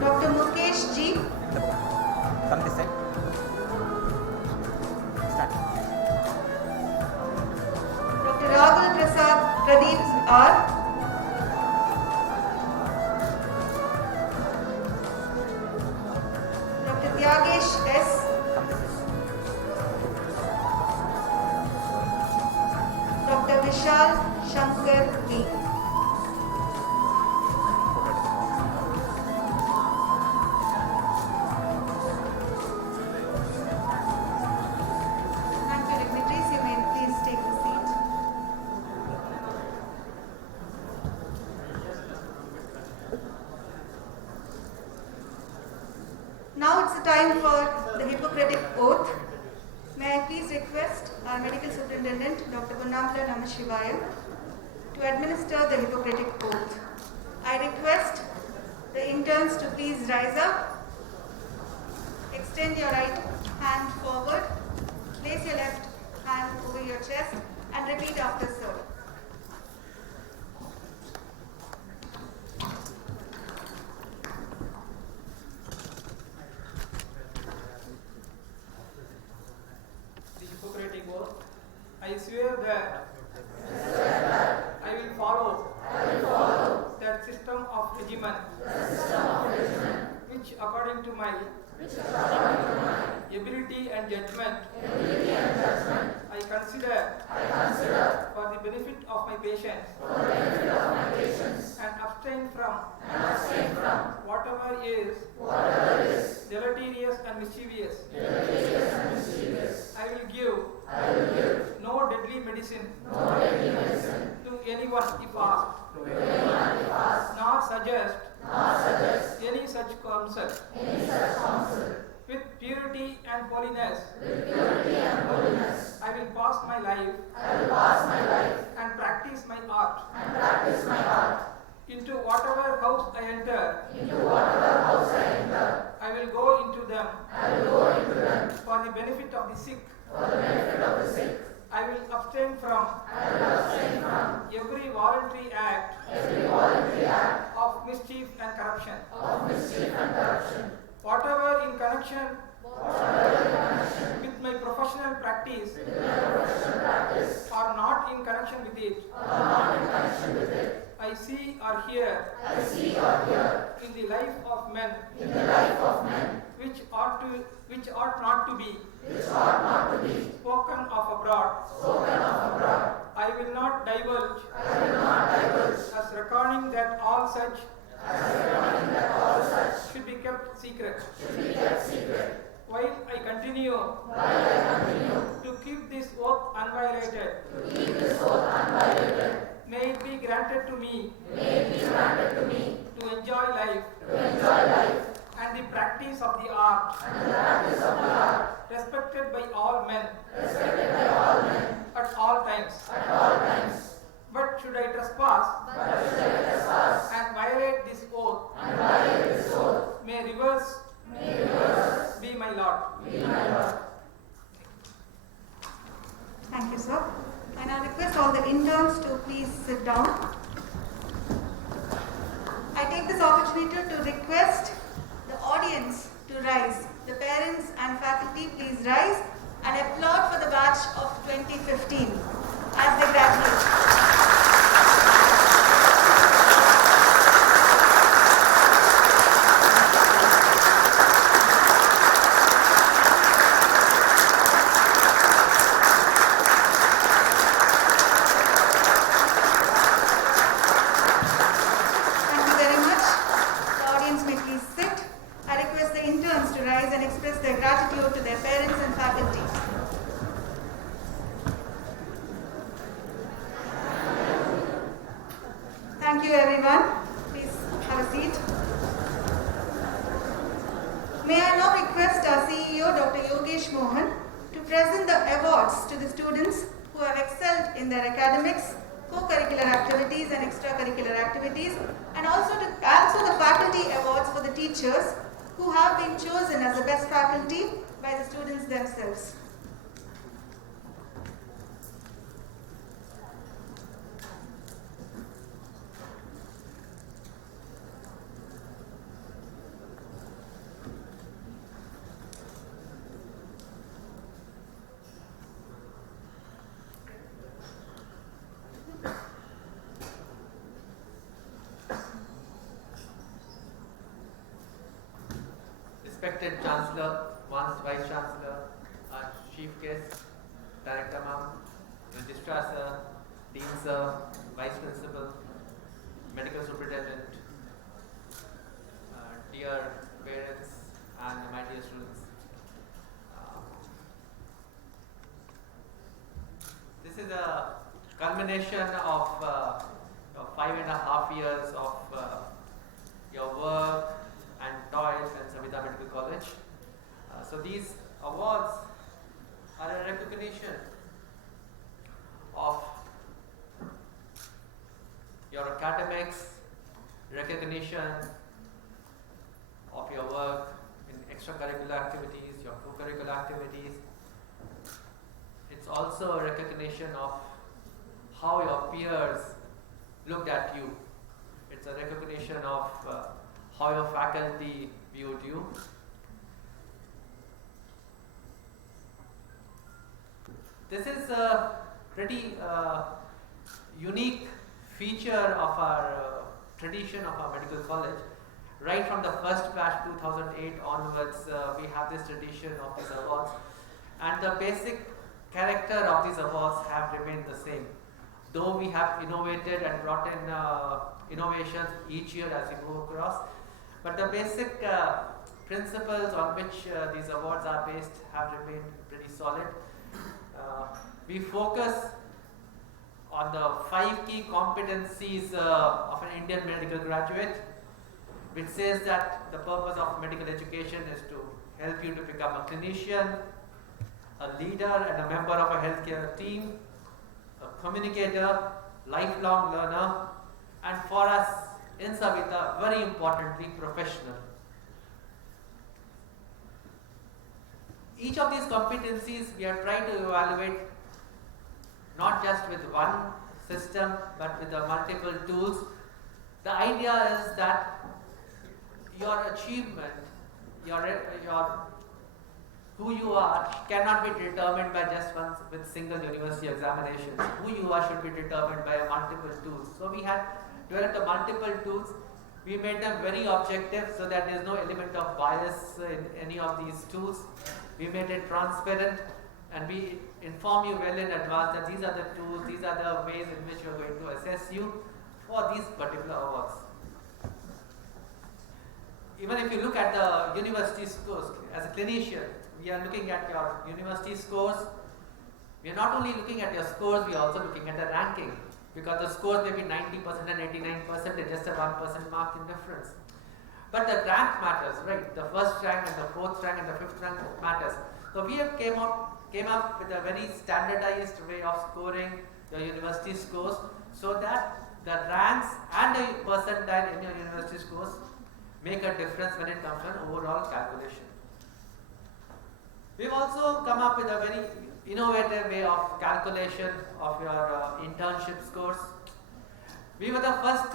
Dr. Mukesh G. இந்த பக்கம் come this side start Dr. Rahul Prasad Pradeep are Dr. Tyagesh S. Dr. Vishal Shankar V. Thank you, dignitaries. You may please take a seat. Now it's the time for the Hippocratic Oath. May I please request our Medical Superintendent, Dr. Ponnamala Namashivaya, to administer the Hippocratic Oath. I request the interns to please rise up, extend your right hand forward, place your left hand over your chest, and repeat after sir. The Hippocratic Oath. I swear that I will follow that system of regimen which according to my ability and judgment I consider for the benefit of my patients and abstain from whatever is deleterious and mischievous. I will give no deadly medicine to anyone if asked, nor suggest any such counsel. With purity and holiness, I will pass my life and practice my art. Into whatever house I enter, I will go into them for the benefit of the sick. I will abstain from every voluntary act of mischief and corruption. Whatever in connection with my professional practice or not in connection with it, I see or hear in the life of men which ought not to be spoken of abroad. I will not divulge as recording that all such should be kept secret. While I continue to keep this oath unviolated, may it be granted to me to enjoy life and the practice of the art, respected by all men at all times. But should I trespass and violate this oath, may reverse be my lot. Thank you, sir. I now request all the interns to please sit down. I take this opportunity to request the audience to rise. The parents and faculty, please rise and applaud for the batch of 2015 as they graduate. Thank you very much. The audience may please sit. I request the interns to rise and express their gratitude to their parents and faculty. Thank you, everyone. Please have a seat. May I now request our CEO, Dr. Yogesh Mohan, to present the awards to the students who have excelled in their academics, co-curricular activities and extracurricular activities, and also the faculty awards for the teachers who have been chosen as the best faculty by the students themselves. respected Chancellor, once Vice Chancellor, our Chief Guest, Director Ma'am, Registrar Sir, Dean Sir, Vice Principal, Medical Superintendent, dear parents and my dear students. This is a culmination of 5.5 years of your work and toil at Savita Medical College. So these awards are a recognition of your academics, recognition of your work in extracurricular activities, your co-curricular activities. It's also a recognition of how your peers looked at you. It's a recognition of how your faculty viewed you. This is a pretty unique feature of our tradition of our medical college. Right from the first batch 2008 onwards, we have this tradition of these awards, and the basic character of these awards have remained the same. Though we have innovated and brought in innovations each year as we move across, but the basic principles on which these awards are based have remained pretty solid. We focus on the 5 key competencies of an Indian medical graduate, which says that the purpose of medical education is to help you to become a clinician, a leader and a member of a healthcare team, a communicator, lifelong learner, and for us in Savita, very importantly, professional. Each of these competencies we are trying to evaluate not just with one system but with the multiple tools. The idea is that your achievement, your who you are cannot be determined by just one with single university examinations. Who you are should be determined by multiple tools. So we had developed a multiple tools. We made them very objective so that there is no element of bias in any of these tools. We made it transparent and we inform you well in advance that these are the tools, these are the ways in which we are going to assess you for these particular awards. Even if you look at the university scores, as a clinician, we are looking at your university scores. We are not only looking at your scores, we are also looking at the ranking, because the scores may be 90% and 89%, it's just a 1% mark in difference. But the rank matters, right? The first rank and the fourth rank and the fifth rank matters. So we have came up with a very standardized way of scoring your university scores, so that the ranks and the percentile in your university scores make a difference when it comes to an overall calculation. We've also come up with a very innovative way of calculation of your internship scores. We were the first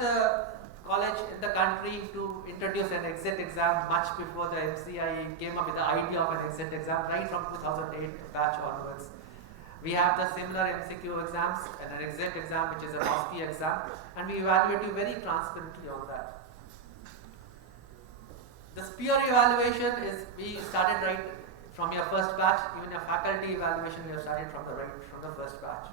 college in the country to introduce an exit exam much before the MCI came up with the idea of an exit exam, right from 2008 batch onwards. We have the similar MCQ exams and an exit exam, which is a OSCE exam, and we evaluate you very transparently on that. This peer evaluation is, we started right from your first batch. Even your faculty evaluation, we have started from the first batch.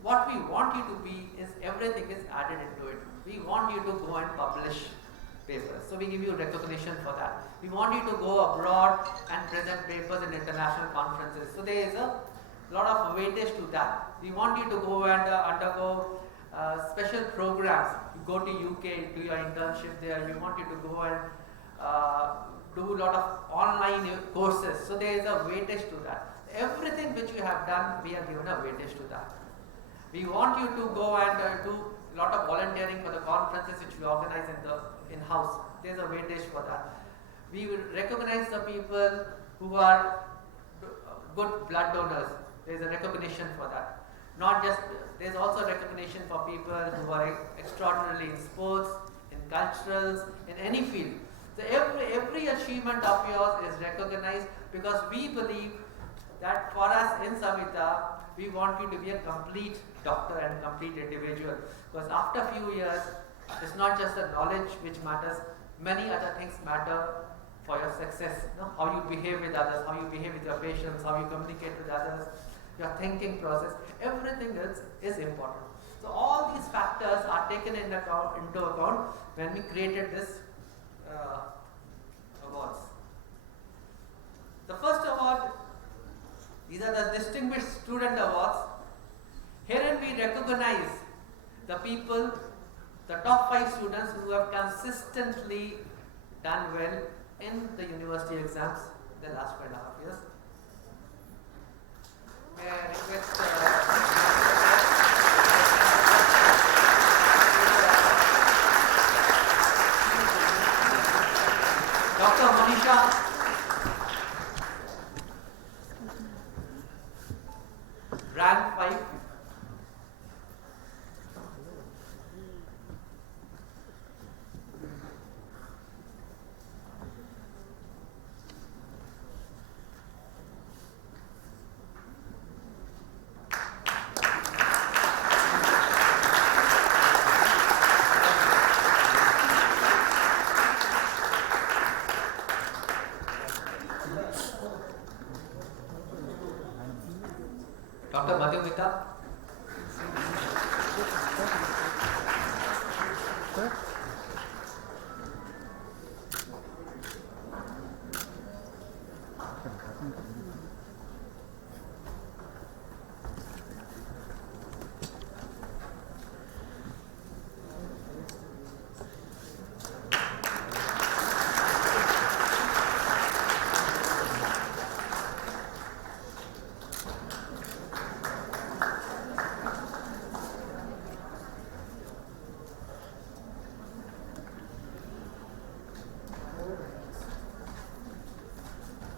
What we want you to be is everything is added into it. We want you to go and publish papers. So we give you recognition for that. We want you to go abroad and present papers in international conferences. So there is a lot of weightage to that. We want you to go and undergo special programs. You go to UK, do your internship there. We want you to go and do a lot of online courses. So there is a weightage to that. Everything which you have done, we have given a weightage to that. We want you to go and do a lot of volunteering for the conferences which we organize in-house. There's a weightage for that. We will recognize the people who are good blood donors. There's a recognition for that. Not just, there's also recognition for people who are extraordinarily in sports, in culturals, in any field. So every achievement of yours is recognized, because we believe that for us in Savita, we want you to be a complete doctor and complete individual. Because after a few years, It's not just the knowledge which matters, many other things matter for your success. You know, how you behave with others, how you behave with your patients, how you communicate with others, your thinking process, everything else is important. So all these factors are taken into account when we created this awards. The first award, these are the Distinguished Student Awards. Herein we recognize the people, the top 5 students who have consistently done well in the university exams in the last 5.5 years. May I request Dr. Monisha rank 5. Dr. Madhumita.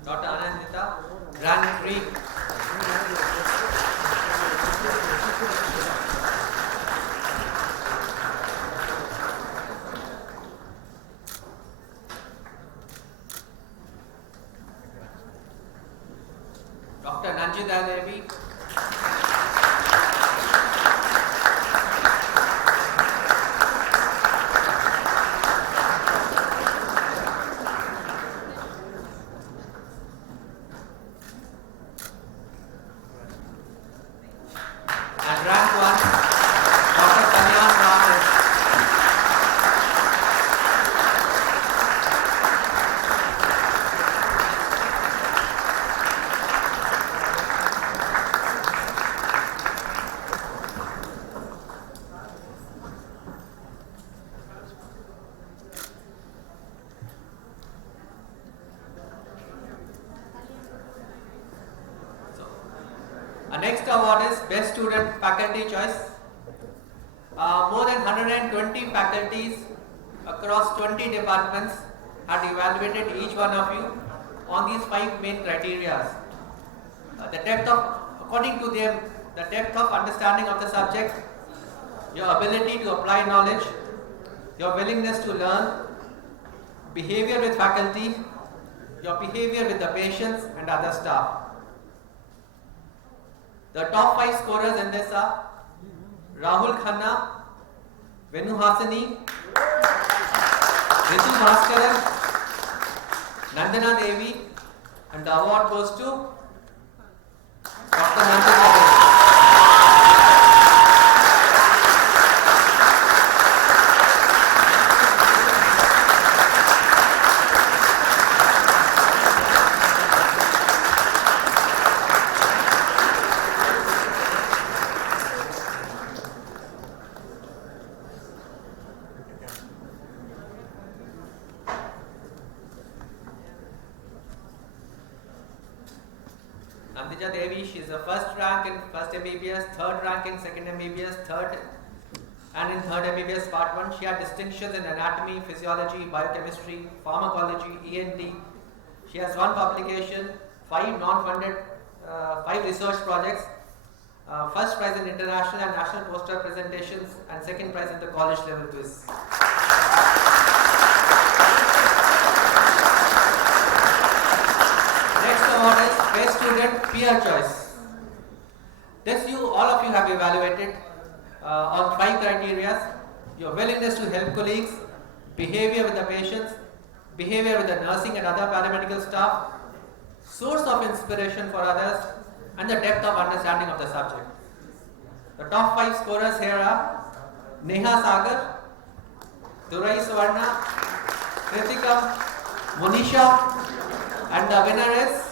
Dr. Anandita, rank 3. Dr. Nanjita Devi. And rank 1, Dr. Kalyan Ramesh. Our next award is Best Student Faculty Choice. More than 120 faculties across 20 departments had evaluated each one of you on these 5 main criteria. According to them, the depth of understanding of the subject, your ability to apply knowledge, your willingness to learn, behavior with faculty, your behavior with the patients and other staff. The top 5 scorers in this are Rahul Khanna, Venu Hasani, Ritu Bhaskaran, Nandana Devi, and the award goes to Dr. Nandana Devi. Nandija Devi, she is the first rank in first MBBS, third rank in second MBBS, third MBBS part 1. She had distinctions in anatomy, physiology, biochemistry, pharmacology, ENT. She has 1 publication, 5 non-funded, 5 research projects, first prize in international and national poster presentations, and second prize in the college level quiz. Next award is Best Student Peer Choice. This all of you have evaluated on 5 criteria. your willingness to help colleagues, behavior with the patients, behavior with the nursing and other paramedical staff, source of inspiration for others, and the depth of understanding of the subject. The top 5 scorers here are Neha Sagar, Durai Swarna, Kritika, Monisha, and the winner is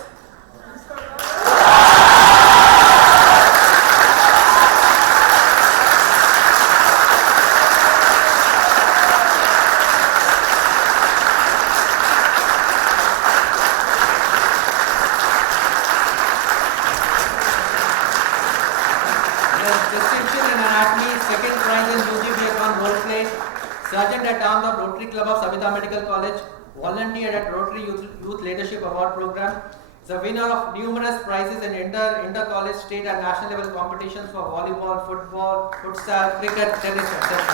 Sergeant at Arms of Rotary Club of Savita Medical College, volunteered at Rotary Youth Leadership Award Program, is a winner of numerous prizes in inter-college, state and national level competitions for volleyball, football, futsal, cricket, tennis, etc.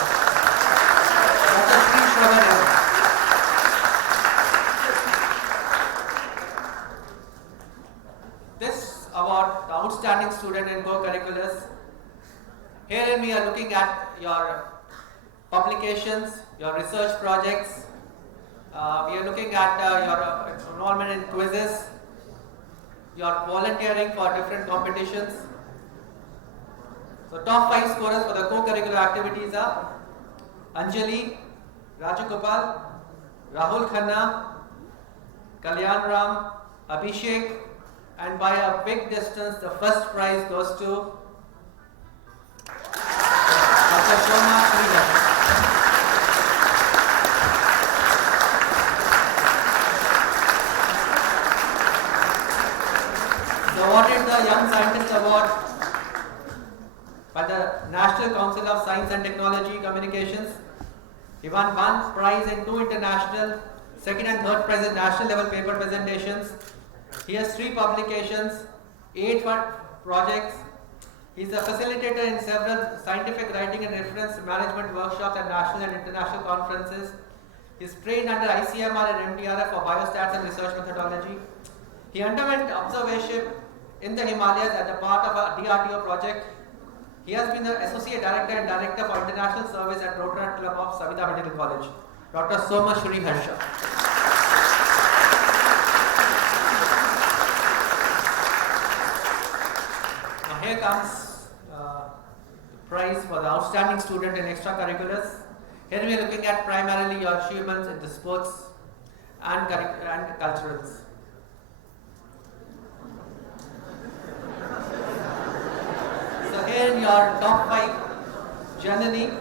Dr. Sri Shravan. This award, the Outstanding Student in Co-Curriculars. Herein we are looking at your publications, your research projects. We are looking at your enrollment in quizzes, your volunteering for different competitions. So top 5 scorers for the co-curricular activities are Anjali, Rajagopal, Rahul Khanna, Kalyan Ram, Abhishek, and by a big distance the first prize goes to Dr. Soma Sridhar. Awarded the Young Scientist Award by the National Council of Science and Technology Communications. He won 1 prize in 2 international, 2nd and 3rd prize in national level paper presentations. He has 3 publications, 8 projects. He is a facilitator in several scientific writing and reference management workshops at national and international conferences. He is trained under ICMR and MTRF for biostats and research methodology. He underwent observation in the Himalayas as a part of a DRDO project. He has been the Associate Director and Director for International Service at Rotary Club of Savita Medical College. Dr. Soma Shri Harsha. Now here comes the prize for the Outstanding Student in Extracurriculars. Here we are looking at primarily your achievements in the sports and culturals. Here in your top 5, Janani,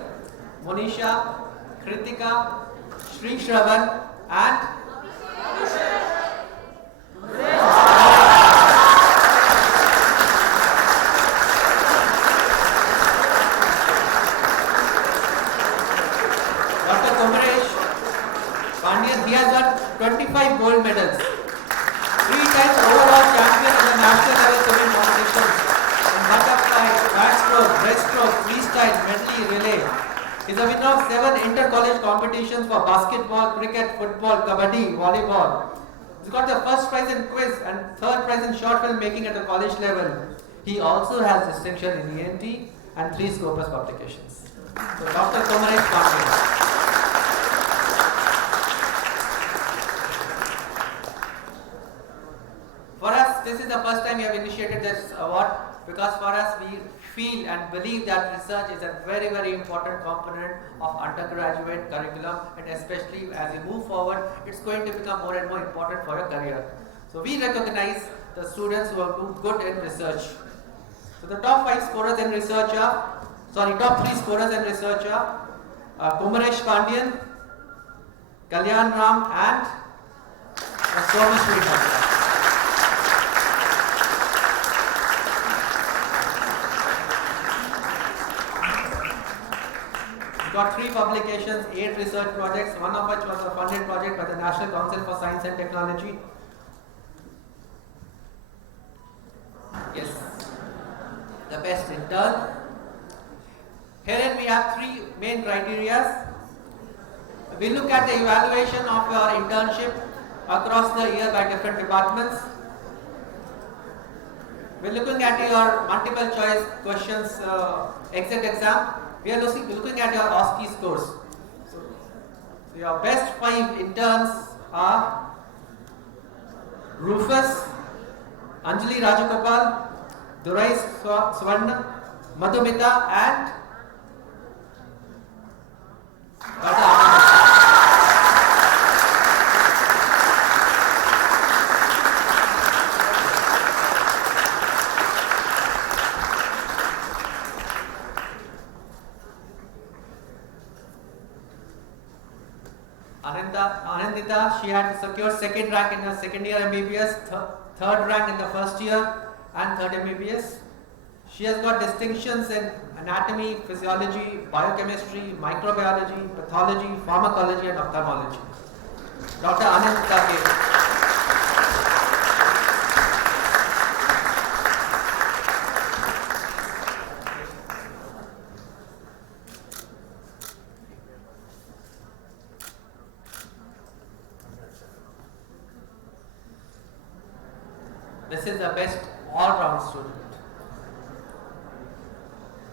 Monisha, Kritika, Sri Shravan, and Dr. Kumaresh Pandyan. He has got 25 gold medals, 3 times overall champion in the national level swimming competitions. Butterfly, backstroke, breaststroke, freestyle, medley, relay. He is a winner of 7 inter-college competitions for basketball, cricket, football, kabaddi, volleyball. He's got the first prize in quiz and 3rd prize in short film making at the college level. He also has distinction in ENT and 3 Scopus publications. So Dr. Kumaresh Pandyan. For us, this is the first time we have initiated this award, because for us we feel and believe that research is a very, very important component of undergraduate curriculum, and especially as you move forward, it's going to become more and more important for your career. So we recognize the students who are good in research. So the top 5 scorers in research are, top 3 scorers in research are Kumaresh Pandyan, Kalyan Ram, and Soma Sridhar. Got 3 publications, 8 research projects, one of which was a funded project by the National Council for Science and Technology. Yes, the best intern. Herein we have 3 main criteria. We look at the evaluation of your internship across the year by different departments. We're looking at your multiple choice questions exit exam. we are looking at your OSCE scores. So your best 5 interns are Rufus, Anjali Rajagopal, Durai Swarna, Madhumita and Dr. Anand. Anandita, she had secured second rank in her second year MBBS, third rank in the first year and third MBBS. She has got distinctions in anatomy, physiology, biochemistry, microbiology, pathology, pharmacology and ophthalmology. Dr. Anandita K. This is the best all-round student.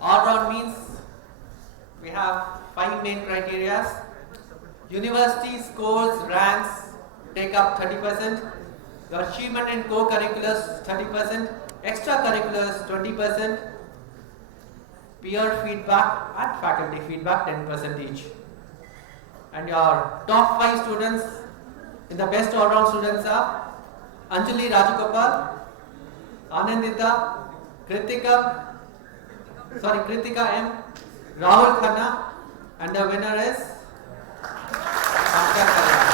All-round means we have 5 main criteria. University scores, ranks take up 30%. Your achievement in co-curriculars 30%. Extracurriculars 20%. Peer feedback and faculty feedback 10% each. And your top 5 students in the best all-round students are Anjali Rajagopal, Anandita, Kritika M, Rahul Khanna, and the winner is Dr. Kalyan.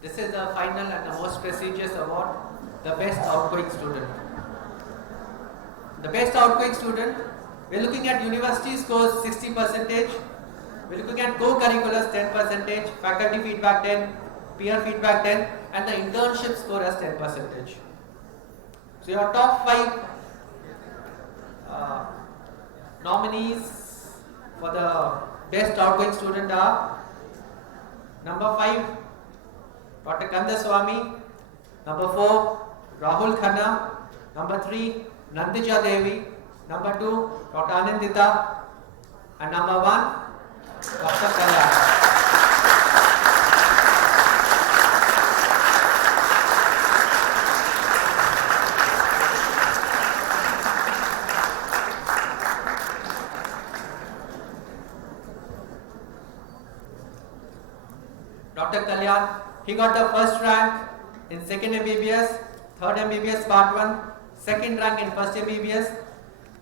This is the final and the most prestigious award, the best outgoing student. The best outgoing student, we are looking at university scores 60%, we are looking at co-curriculars 10%, faculty feedback 10, peer feedback 10 and the internship score as 10%. So your top 5 nominees for the best outgoing student are number 5, Dr. Kandaswamy, number 4, Rahul Khanna, number 3, Nandija Devi, number 2, Dr. Anandita, and number 1, Dr. Kalyan. Dr. Kalyan, he got the first rank in second MBBS, third MBBS part 1, second rank in first MBBS.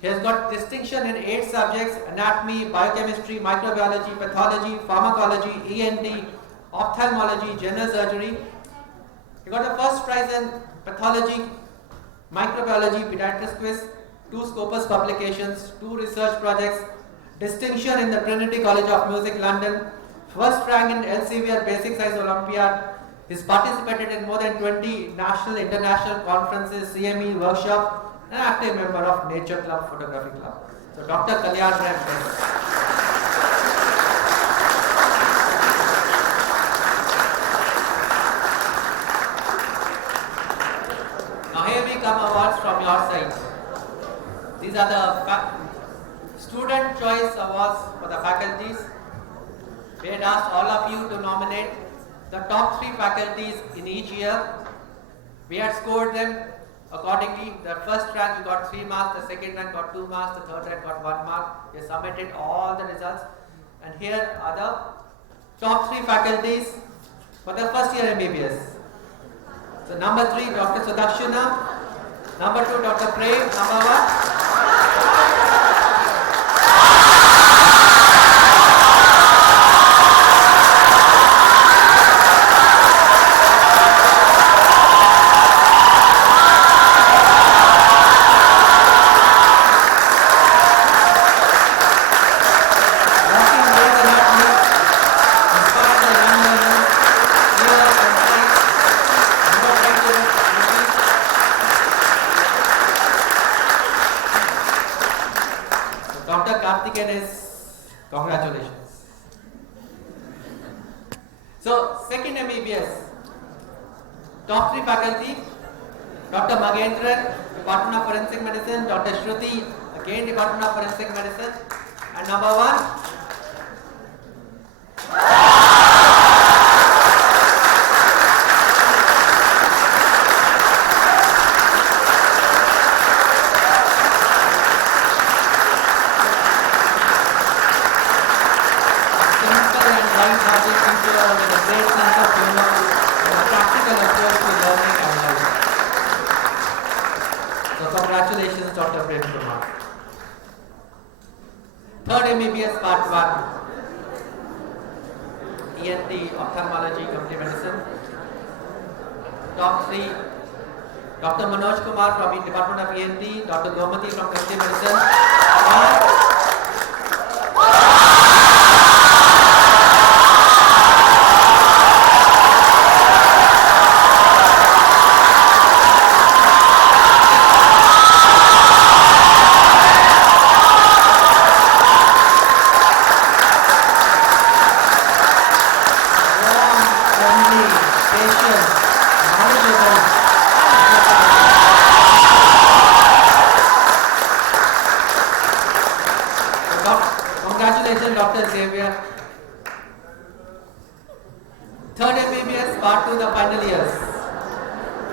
He has got distinction in 8 subjects: anatomy, biochemistry, microbiology, pathology, pharmacology, ENT, ophthalmology, general surgery. He got the first prize in pathology, microbiology, pediatrics quiz, 2 Scopus publications, 2 research projects, distinction in the Trinity College of Music, London, first rank in Elsevier Basic Science Olympiad. He's participated in more than 20 national, international conferences, CME, workshop, and active member of Nature Club, Photography Club. So Dr. Kalyan Ram. Now here we come awards from your side. These are the student choice awards for the faculties. We had asked all of you to nominate the top 3 faculties in each year. We had scored them accordingly. The first rank got 3 marks, the second rank got 2 marks, the third rank got 1 mark. We submitted all the results. And here are the top 3 faculties for the first year MBBS. So number 3, Dr. Sudakshana. Number 2, Dr. Prem. Number 1. again is congratulations. So, second MBBS, top 3 faculty, Dr. Magendran, Department of Forensic Medicine, Dr. Shruti, again Department of Forensic Medicine, and number 1, simple and light-hearted teacher with a great sense of humor and a practical approach to learning and life. So congratulations, Dr. Prem Kumar. Third MBBS Part 1, ENT, Ophthalmology, Community Medicine. Top 3, Dr. Manoj Kumar from the Department of ENT, Dr. Gomati from Community Medicine. Congratulations, Dr. Xavier. Third MBBS, Part 2, the final years.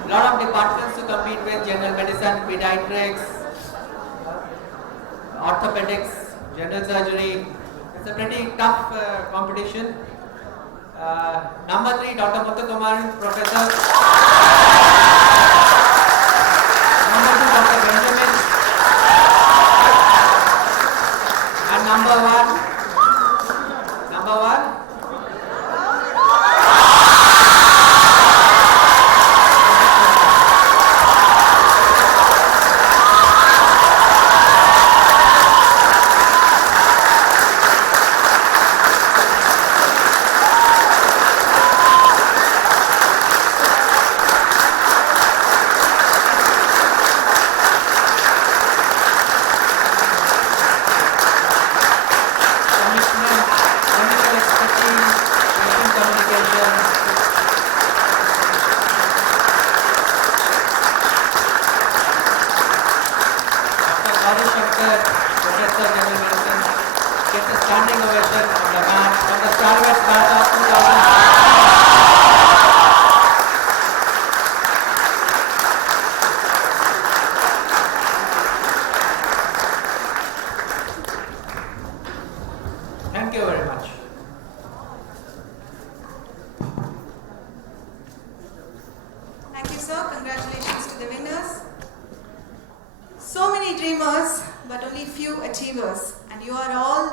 A lot of departments to compete with: general medicine, pediatrics, orthopedics, general surgery. It's a pretty tough competition. Number 3, Dr. Muthukumaran, Professor. Number 2, Dr. Benjamin. And number 1. Thank you very much. Thank you, sir. Congratulations to the winners. So many dreamers, but only few achievers. And you are all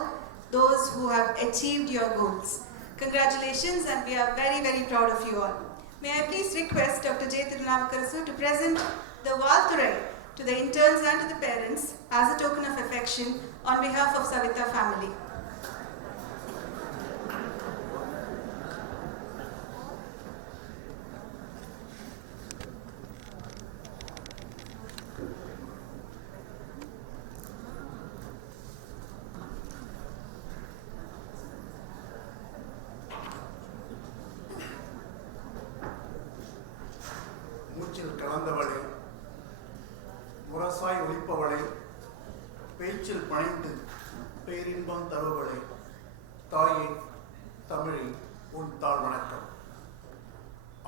those who have achieved your goals. Congratulations, and we are very, very proud of you all. May I please request Dr. J. Tirunavukarasu to present the Valthurai to the interns and to the parents as a token of affection on behalf of Savitha family. மூச்சில் கலந்தவளை, முரசாய் ஒலிப்பவளை, பேச்சில் பணிந்து பேரின்பம் தருவவளை, தாயே தமிழே உன் தாழ் வணக்கம்.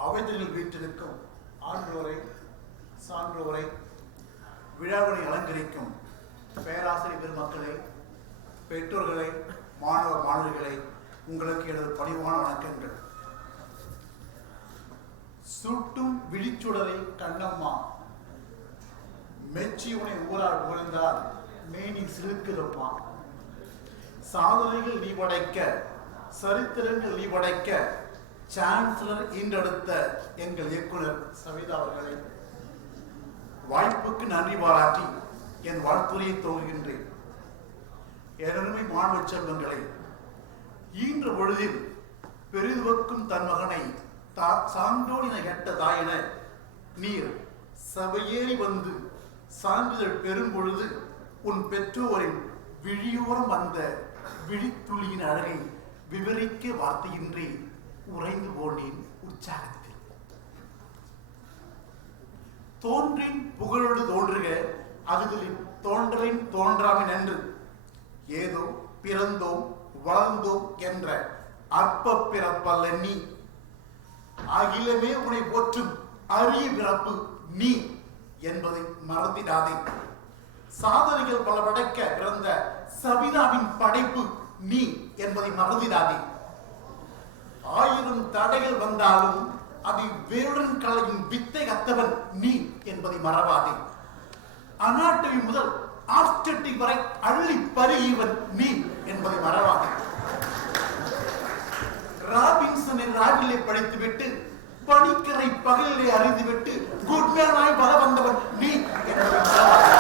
அவைதலில் வீற்றிருக்கும் ஆன்றோரை, சான்றோரை, விழாவினை அலங்கரிக்கும் பேராசிரியர் பெருமக்களே, பெற்றோர்களை, மாணவ மாணவிகளை, உங்களுக்கு எனது பணிவான வணக்கங்கள். சுட்டும் விழிச்சுடரை கண்ணம்மா, மெச்சி உனை ஊரார் புகழ்ந்தால் மேனி சிறுக்குதம்மா. சாதனைகள் நீ படைக்க, சரித்திரங்கள் நீ படைக்க, சான்சலர் ஈன்றெடுத்த எங்கள் இயக்குனர் சவிதா அவர்களை வாய்ப்புக்கு நன்றி பாராட்டி என் வாழ்த்துரையை துவங்குகின்றேன். எனருமை மாணவ செல்வங்களை, ஈன்ற பொழுதில் பெரிதுவக்கும் தன் மகனை சான்றோடின கெட்ட தாயன நீர் சபையேறி வந்து சான்றிதழ் பெறும் பொழுது உன் பெற்றோரின் விழியோரம் வந்த விழித்துளியின் அழகை விவரிக்க வார்த்தையின்றி உறைந்து போனேன் உற்சாகத்தில். தோன்றின் புகழோடு தோன்றுக அகுதலின் தோன்றலின் தோன்றாமை நன்று. ஏதோ பிறந்தோம் வளர்ந்தோம் என்ற அற்ப பிறப்பல்ல நீ. அகிலமே உன்னை போற்றும் அரிய பிறப்பு நீ என்பதை மறந்திடாதே. சாதனைகள் பல படைக்க பிறந்த சபிதாவின் படைப்பு நீ என்பதை மறந்திடாதே. 1000 தடைகள் வந்தாலும் அதை வேருடன் களையும் வித்தை கத்தவன் நீ என்பதை மறவாதே. அனாட்டவி முதல் ஆஸ்டெட்டிக் வரை அள்ளி பருகியவன் நீ என்பதை மறவாதே. ராபின்சனை ராவிலே படித்துவிட்டு பனிக்கரை பகலிலே அறிந்துவிட்டு குட்மேனாய் வர வந்தவன் நீ என்பதை மறவாதே.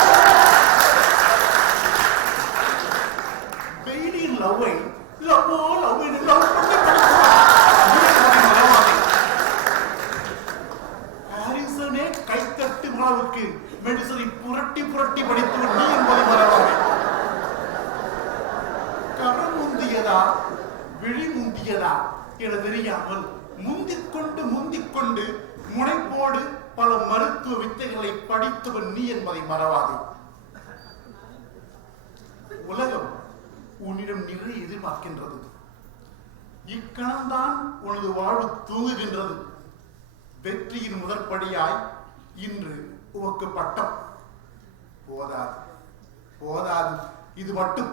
பெய்டியின் லவ்வை லவ்வோ லவ் என்று லவ் பண்ணி மறவாதே. ஹாரிசனே கைத்தட்டு அளவுக்கு மெடிசனை புரட்டி புரட்டி படித்தவன் நீ என்பதை மறவாதே. கரம் முந்தியதா விழி முந்தியதா என தெரியாமல் முந்திக்கொண்டு முனைப்போடு பல மருத்துவ வித்தைகளை படித்தவன் நீ என்பதை மறவாதே. உலகம் உன்னிடம் நிறைய எதிர்பார்க்கின்றது. இக்கணம்தான் உனது வாழ்வு தூங்குகின்றது. வெற்றியின் முதற்படியாய் இன்று உனக்கு பட்டம். போதாது போதாது, இது மட்டும்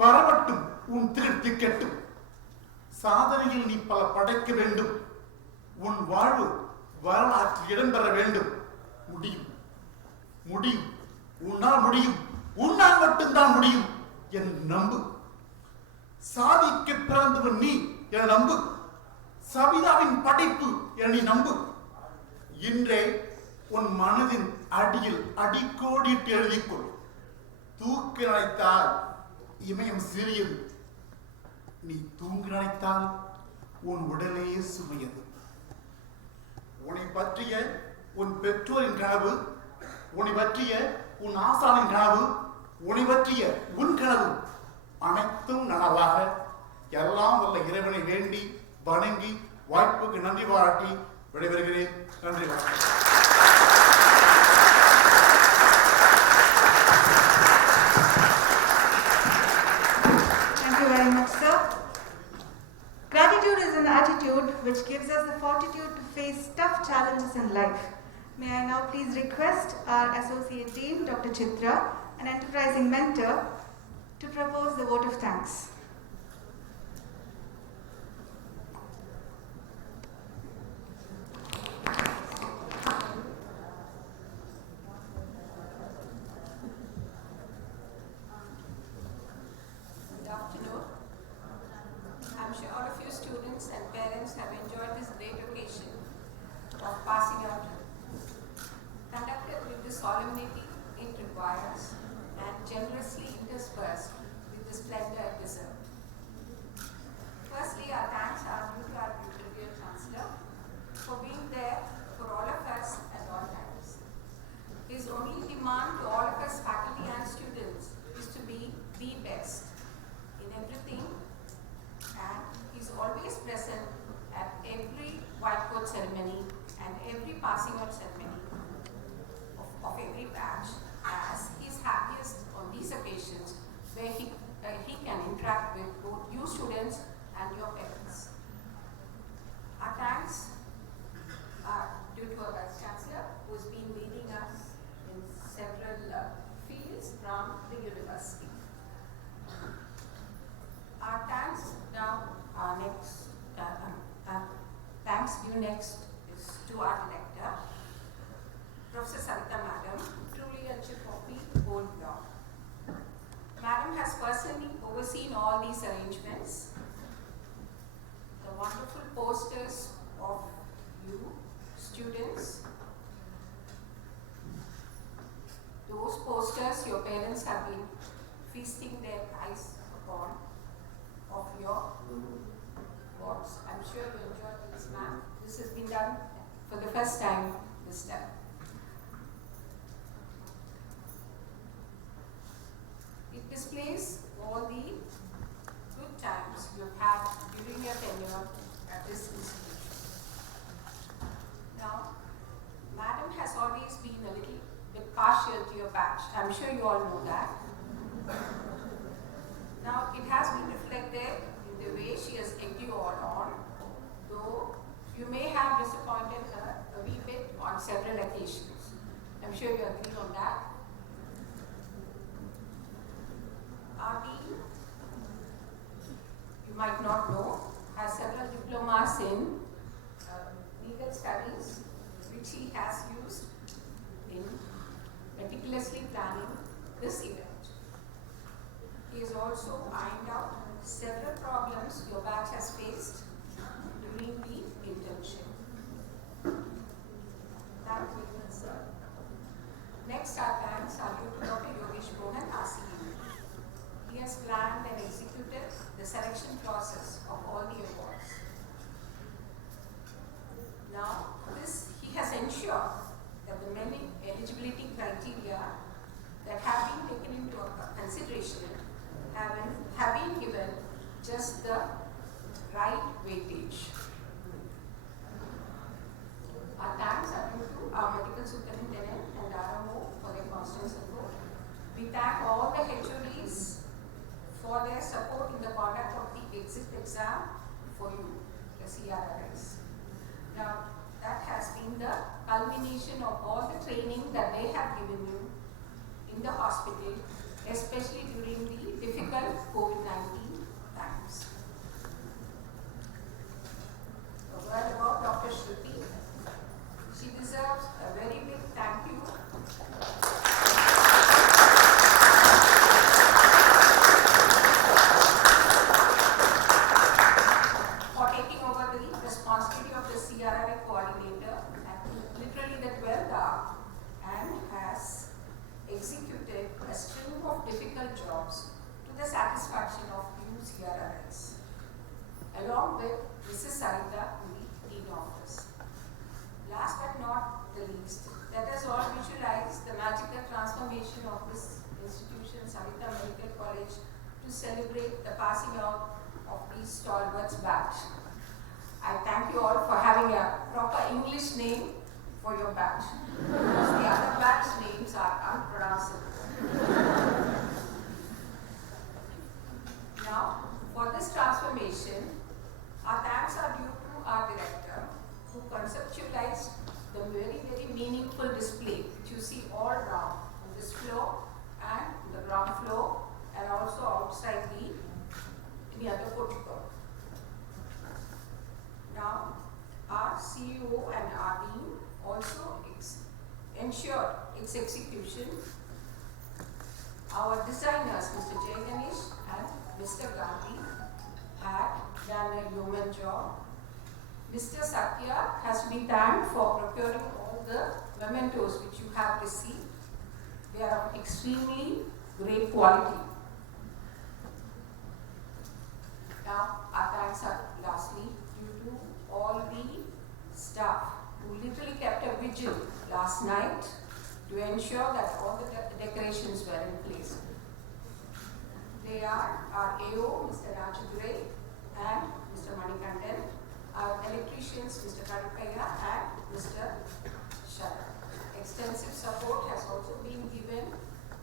பரவட்டும் உன் திக்கெட்டும். சாதனையில் நீ பல படைக்க வேண்டும். உன் வாழ்வு வரலாற்றில் இடம்பெற வேண்டும். முடியும் முடியும், உன்னால் முடியும், உன்னால் மட்டும்தான் முடியும் என் நம்பு. சாதிக்க பிறந்தவன் நீ என நம்பு. சபிதாவின் படைப்பு என நீ நம்பு. இன்றே உன் மனதின் அடியில் அடிக்கோடிட்டு எழுதிக்கொள். தூக்க நினைத்தால் இமயம் சிறியது, நீ தூங்க நினைத்தால் உன் உடலே சுமையது. உன்னை பற்றிய உன் பெற்றோரின் கனவு, உன்னை பற்றிய உன் ஆசானின் கனவு, உன்னை பற்றிய உன் கனவு அனைத்தும் நனவாக எல்லாம் வல்ல இறைவனை வேண்டி வணங்கி வாய்ப்புக்கு நன்றி பாராட்டி விடைபெறுகிறேன். நன்றி. Thank you very much, sir. Gratitude is an attitude which gives us the fortitude to face tough challenges in life. May I now please request our Associate Dean, Dr. Chitra, an enterprising mentor, to propose the vote of thanks. Good afternoon. I'm sure all of you students and parents have enjoyed this great occasion of passing out, conducted with the solemnity it requires and generously interspersed with the splendor it deserved. Firstly, our thanks are due to our Brigadier Chancellor for being there for all of us at all times. His only demand to all of us faculty and students is to be the best in everything, and he's always present at every white coat ceremony and every passing out ceremony of every batch, as he's happiest on these occasions where he can interact with both you students and your parents. Our thanks are due to our Vice Chancellor, who's been leading us in several fields from the university. Our thanks now, our next, thanks due next is to our director, Professor Savita Madam, truly a chip of the whole block. Madam has personally overseen all these arrangements. The wonderful posters of you, students, those posters your parents have been feasting their eyes upon, of your works. I'm sure you enjoyed this, ma'am. This has been done for the first time this time. It displays all the good times you've had during your tenure at this institution. Now, Madam has always been a little bit partial to your batch. I'm sure you all know that. Now, it has been reflected in the way she has egged you all on, though you may have disappointed her a wee bit on several occasions. I'm sure you agree on that. Our dean, you might not know, has several diplomas in legal studies, which he has used in meticulously planning this event. He has also ironed out several problems your batch has faced during the internship. Thank you, sir. Next, our thanks are due to Dr. Yogesh Mohan, our CEO. He has planned and executed the selection process of all the awards. Now, he has ensured that the many eligibility criteria that have been taken into consideration have been given just the right weightage. Our thanks are due to our medical superintendent and RMO for their constant support. We thank all the HODs for their support in the conduct of the exit exam for you, the CRRS. Now, that has been the culmination of all the training that they have given you in the hospital, especially during the difficult COVID-19 times. A word about Dr. Shruti. She deserves a very big thank you. For taking over the responsibility of the CRRA coordinator at literally the 12th hour and has executed a string of difficult jobs to the satisfaction of you CRRs, along with Mrs. Sarita in the Dean office. Last but not the least, let us all visualize the magical transformation of this institution, Sarita Medical College, to celebrate the passing out of these stalwarts batch. I thank you all for having a proper English name for your batch, because the other batch names are unpronounceable. Now, for this transformation, our thanks are due to our director, who conceptualized the very, very meaningful display which you see all around on this floor and the ground floor, and also outside the other portico. Now, our CEO and our dean also ensured its execution. Our designers, Mr. Jay Ganesh and Mr. Gandhi, had done a yeoman job. Mr. Satya has to be thanked for procuring all the mementos which you have received. They are of extremely great quality. Now, our thanks are lastly due to all the staff who literally kept a vigil last night to ensure that all the decorations were in place. They are our AO, Mr. Rajagure, and Mr. Manikandan, our electricians, Mr. Karupaya and Mr. Sharan. Extensive support has also been given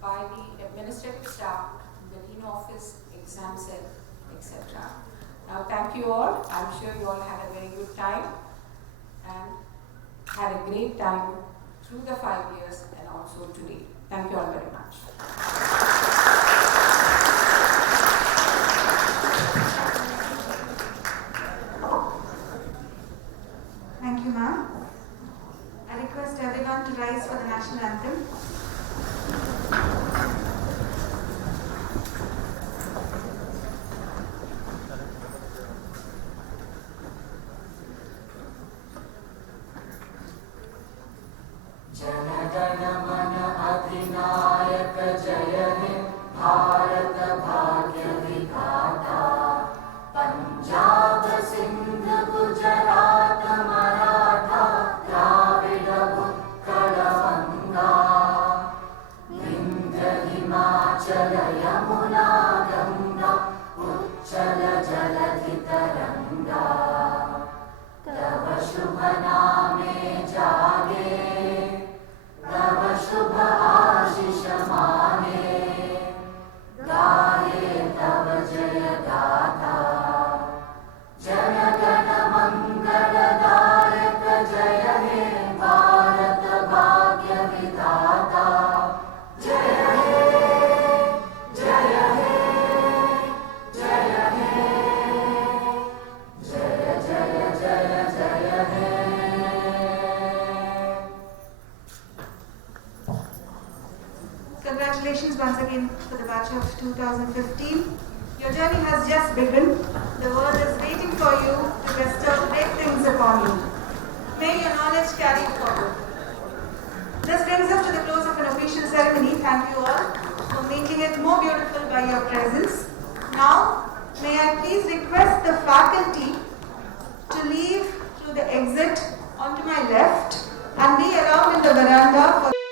by the administrative staff, the Dean Office, Exam Cell, etc. Now, thank you all. I'm sure you all had a very good time and had a great time through the 5 years and also today. Thank you all very much. Thank you, ma'am. I request everyone to rise for the national anthem. Vindhya congratulations once again for the batch of 2015. Your journey has just begun. The world is waiting for you to bestow great things upon you. May your knowledge carry you forward. This brings us to the close of an official ceremony. Thank you all for making it more beautiful by your presence. Now, may I please request the faculty to leave through the exit onto my left and be around in the veranda for